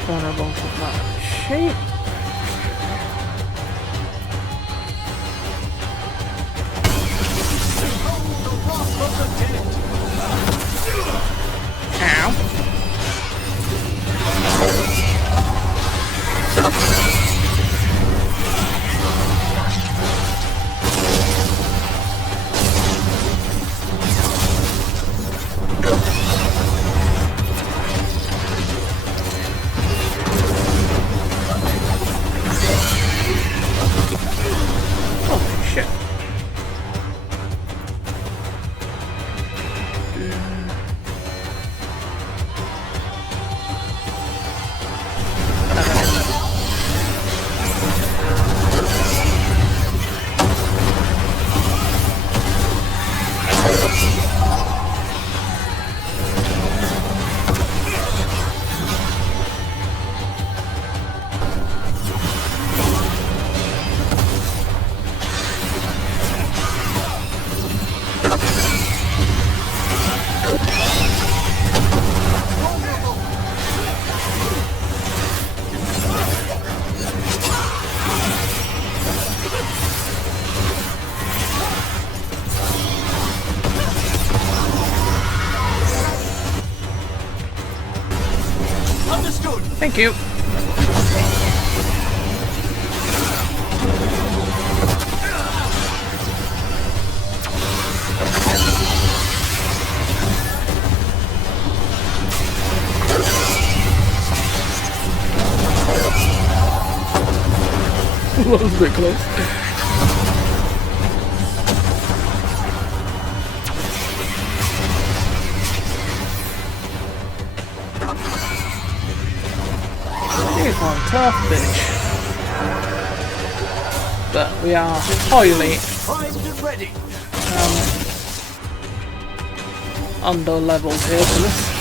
Vulnerable to that shape. Thank you. That was a bit close. Here's one tough bitch. But we are highly under leveled here for this.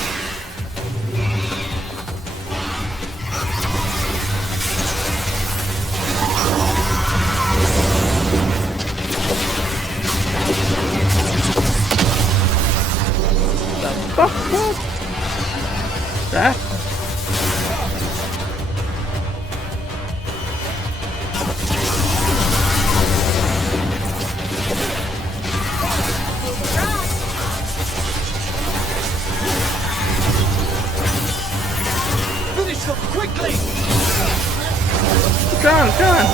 That? Finish them quickly! Go on, go on!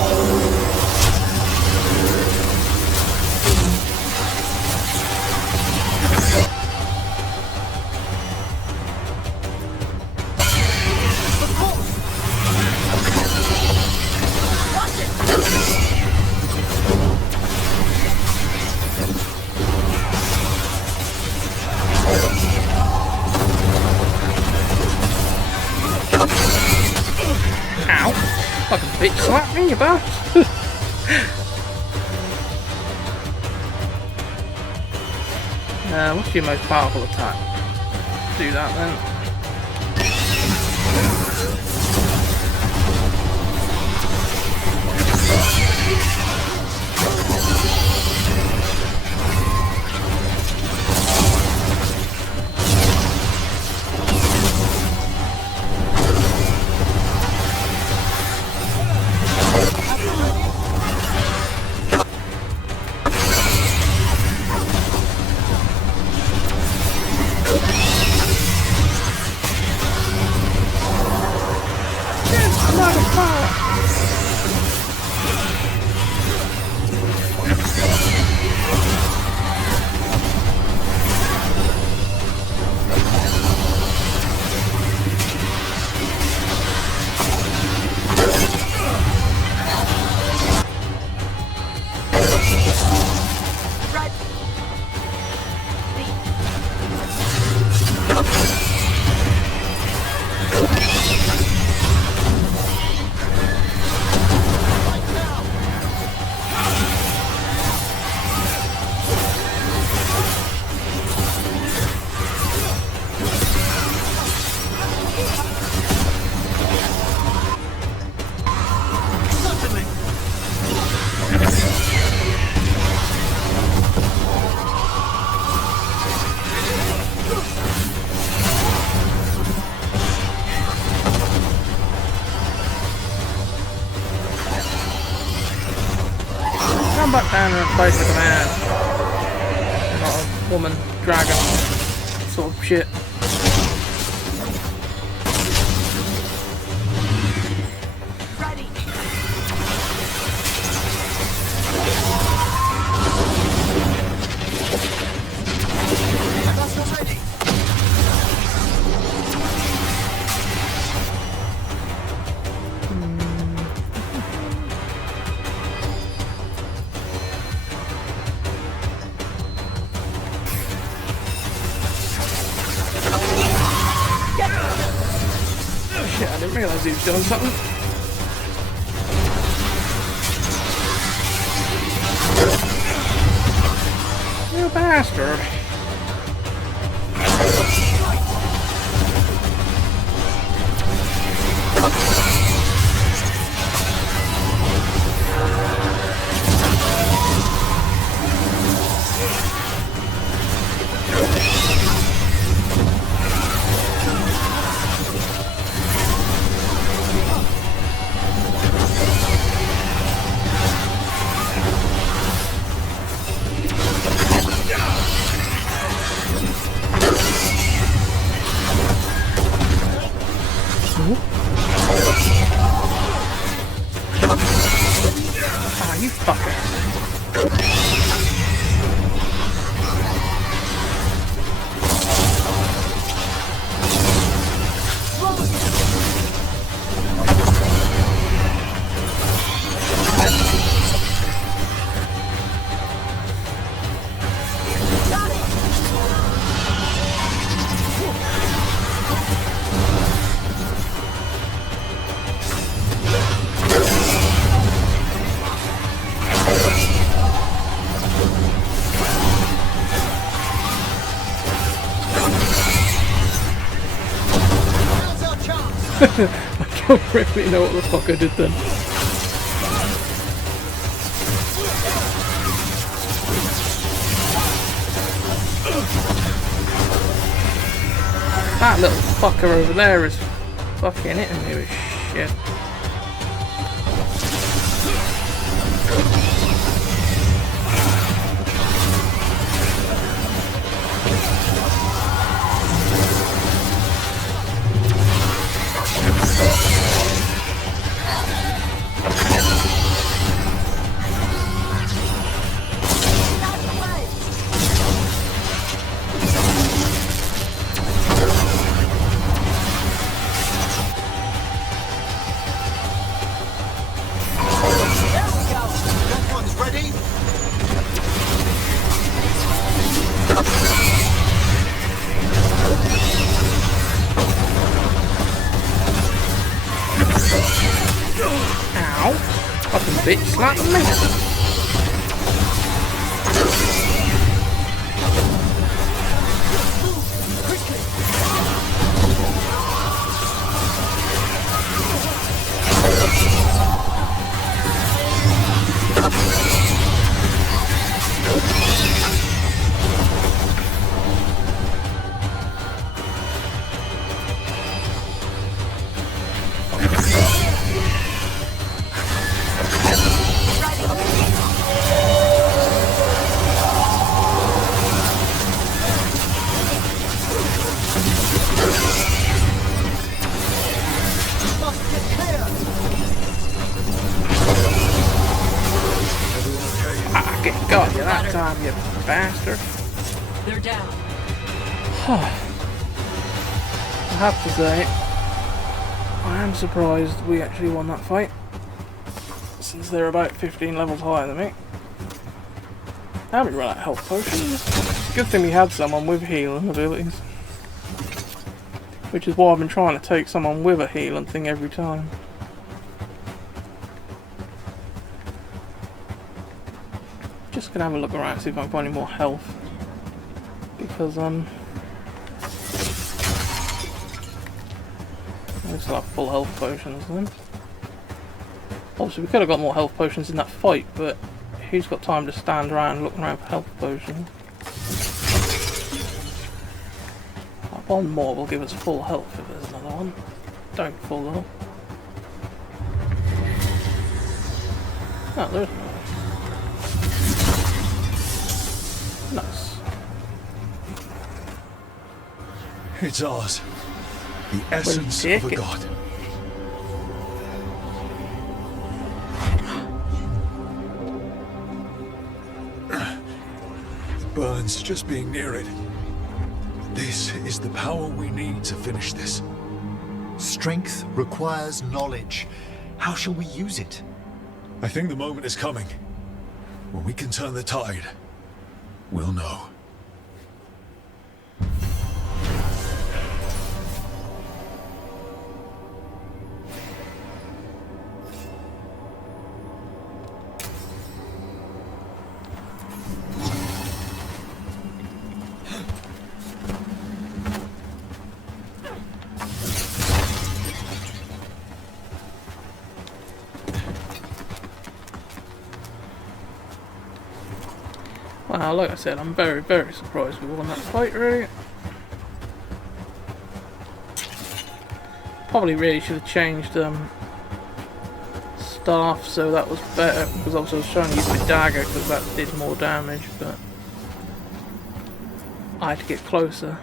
Ow! Like a bitch slap me, you bastard! What's your most powerful attack? Do that then. Come back down and fight like a man. Not a woman, dragon, sort of shit. Shit, I didn't realise he was doing something. You bastard. Ooh. you fucker. I don't really know what the fuck I did then. That little fucker over there is fucking hitting me with shit. Ow! Fucking bitch slapping me! Got you that time, you bastard. They're down. I have to say, I am surprised we actually won that fight, since they're about 15 levels higher than me. Now we run out of health potions. Good thing we had someone with healing abilities. Which is why I've been trying to take someone with a healing thing every time. Just gonna have a look around, see if I can find any more health. Because I still have full health potions then. Obviously we could have got more health potions in that fight, but who's got time to stand around looking around for health potions? One more will give us full health if there's another one. Don't fall though. Oh, there's another. Nice. It's ours. The essence of a god. It burns just being near it. This is the power we need to finish this. Strength requires knowledge. How shall we use it? I think the moment is coming. When we can turn the tide, we'll know. Well, like I said, I'm very, very surprised we won that fight, really. Probably really should have changed staff so that was better, because obviously I was trying to use my dagger because that did more damage, but I had to get closer.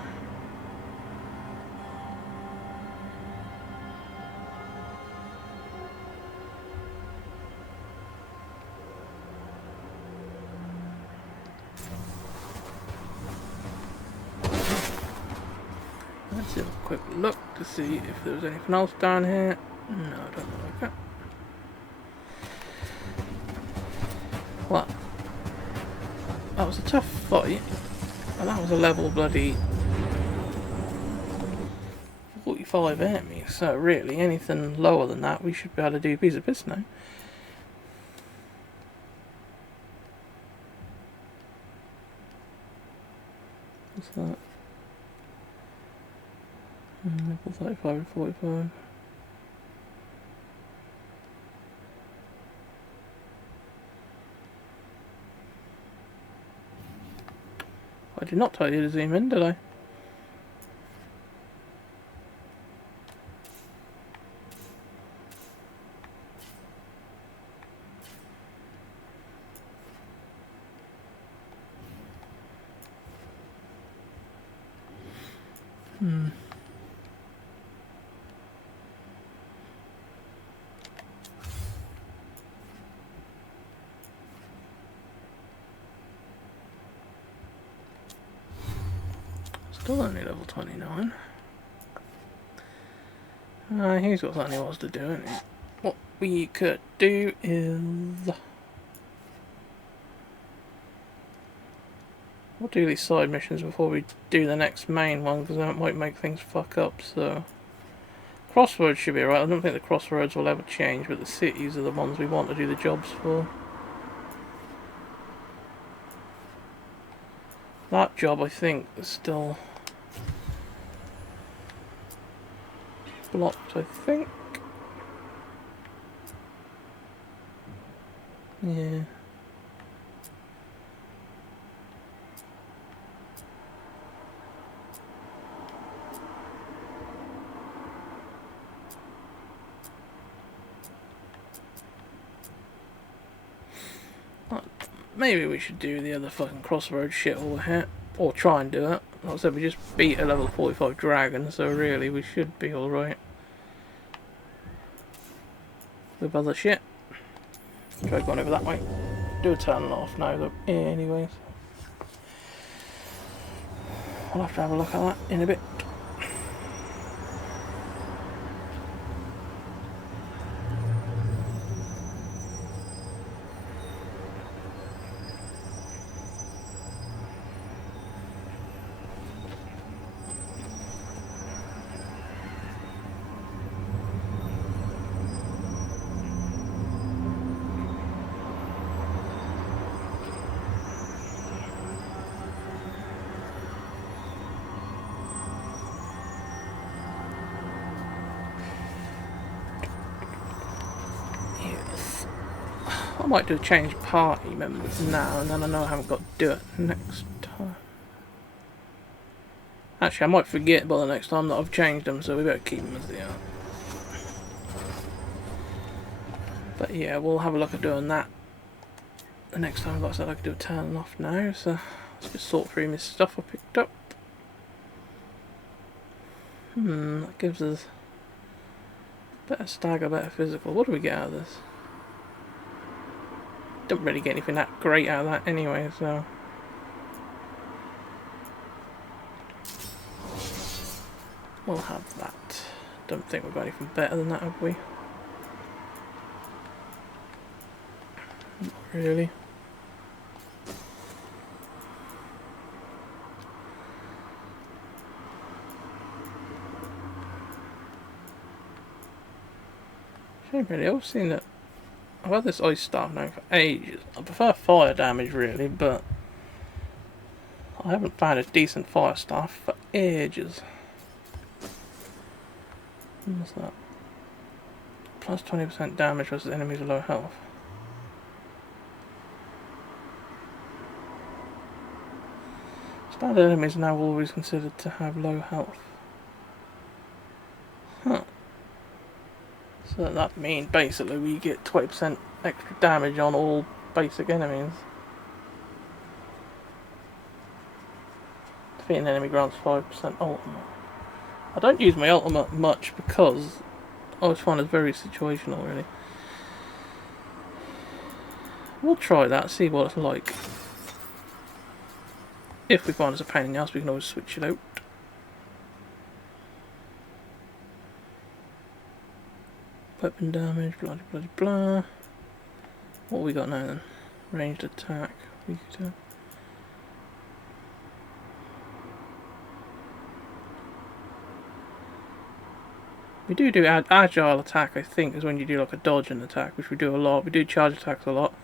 have a quick look to see if there's anything else down here. No, I don't look like that. Well, that was a tough fight. And that was a level bloody 45 enemies, so really anything lower than that we should be able to do a piece of piss now. What's that? Level 35 and 45. I did not tell you to zoom in, did I? Still only level 29. Here's what something was to do, isn't it? What we could do is... we'll do these side missions before we do the next main one, because that might make things fuck up, so... Crossroads should be right. I don't think the crossroads will ever change, but the cities are the ones we want to do the jobs for. That job, I think, is still... blocked, I think. Yeah. Maybe we should do the other fucking crossroads shit over here. Or try and do it. Like I said, we just beat a level 45 dragon, so really we should be alright. With other shit. Try going over that way. Do a turn off now though, anyways. I'll have to have a look at that in a bit. I might do change party members now, and then I know I haven't got to do it next time. Actually, I might forget by the next time that I've changed them, so we better keep them as they are. But yeah, we'll have a look at doing that the next time. Like I said, I could do a turn off now, so let's just sort through my stuff I picked up. That gives us better stagger, better physical. What do we get out of this? Don't really get anything that great out of that anyway, so... we'll have that. Don't think we've got anything better than that, have we? Not really. Shame really, I've seen that. I've had this ice staff now for ages. I prefer fire damage really, but I haven't found a decent fire staff for ages. What's that? Plus 20% damage versus enemies with low health. Standard enemies now always considered to have low health. Huh. So that means basically we get 20% extra damage on all basic enemies. Defeating an enemy grants 5% ultimate. I don't use my ultimate much because I always find it very situational really. We'll try that, see what it's like. If we find it's a pain in the ass, we can always switch it out. Weapon damage, blah blah blah. What we got now then? Ranged attack. We could, we do agile attack, I think, is when you do like a dodge and attack, which we do a lot. We do charge attacks a lot.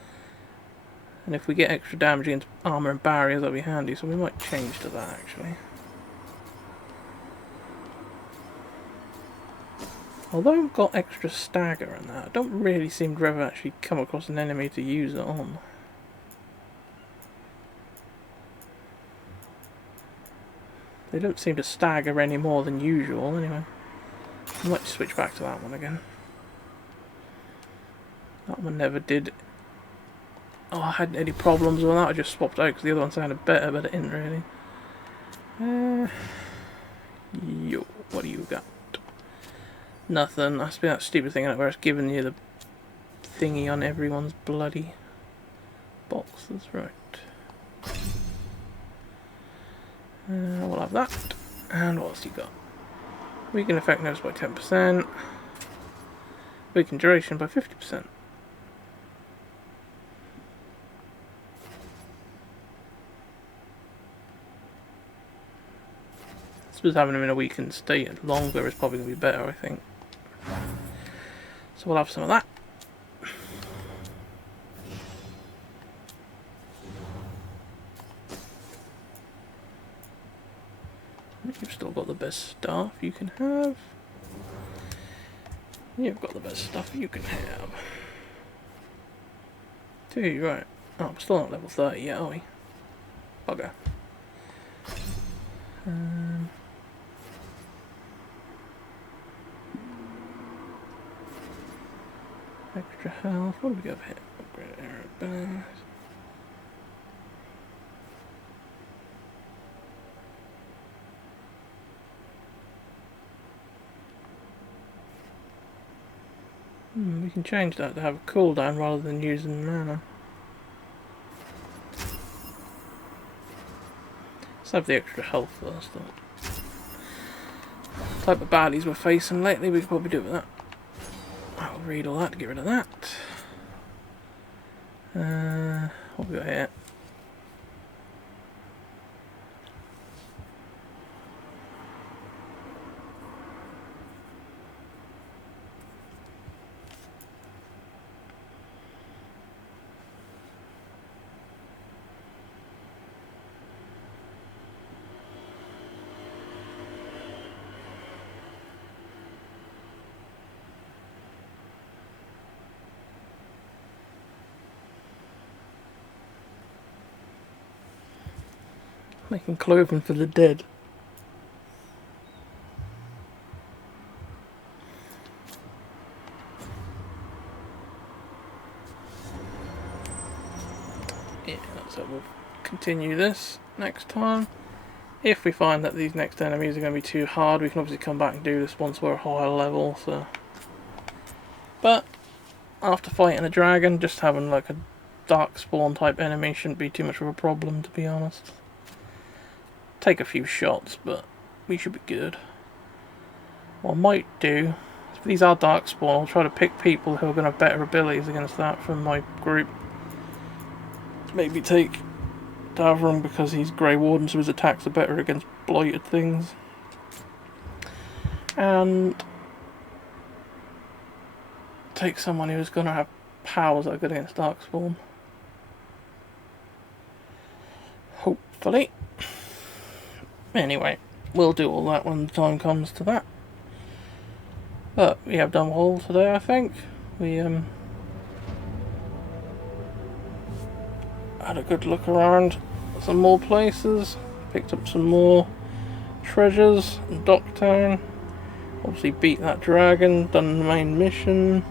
And if we get extra damage against armor and barriers, that'll be handy, so we might change to that actually. Although I've got extra stagger and that, I don't really seem to ever actually come across an enemy to use it on. They don't seem to stagger any more than usual anyway. I might switch back to that one again. That one never did. Oh, I hadn't any problems with that, I just swapped out because the other one sounded better, but it didn't really. Yo, what do you got? Nothing. That's been that stupid thing where it's giving you the thingy on everyone's bloody boxes, right. We'll have that. And what else you got? Weaken effect notice by 10%. Weaken duration by 50%. I suppose having them in a weakened state longer is probably going to be better, I think. So we'll have some of that. You've still got the best stuff you can have. You've got the best stuff you can have. Dude, right. Oh, we're still not level 30 yet, are we? Bugger. Extra health. What do we got here? Upgrade arrow bags. We can change that to have a cooldown rather than using mana. Let's have the extra health first though. Type of baddies we're facing lately, we could probably do with that. I'll read all that to get rid of that. What have we got here? Making clothing for the dead. Yeah, so we'll continue this next time. If we find that these next enemies are going to be too hard, we can obviously come back and do this once we're a higher level. So, but after fighting a dragon, just having like a dark spawn type enemy shouldn't be too much of a problem, to be honest. Take a few shots, but we should be good. What I might do, if these are dark spawn, I'll try to pick people who are going to have better abilities against that from my group. Maybe take Davron because he's Grey Warden, so his attacks are better against blighted things. And take someone who's going to have powers that are good against dark spawn. Hopefully. Anyway, we'll do all that when the time comes to that. But we have done all today, I think. We had a good look around some more places, picked up some more treasures in Docktown. Obviously beat that dragon, done the main mission.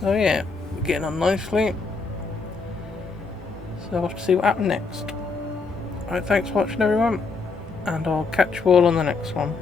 So yeah, we're getting on nicely. So I'll have to see what happens next. Alright, thanks for watching everyone. And I'll catch you all on the next one.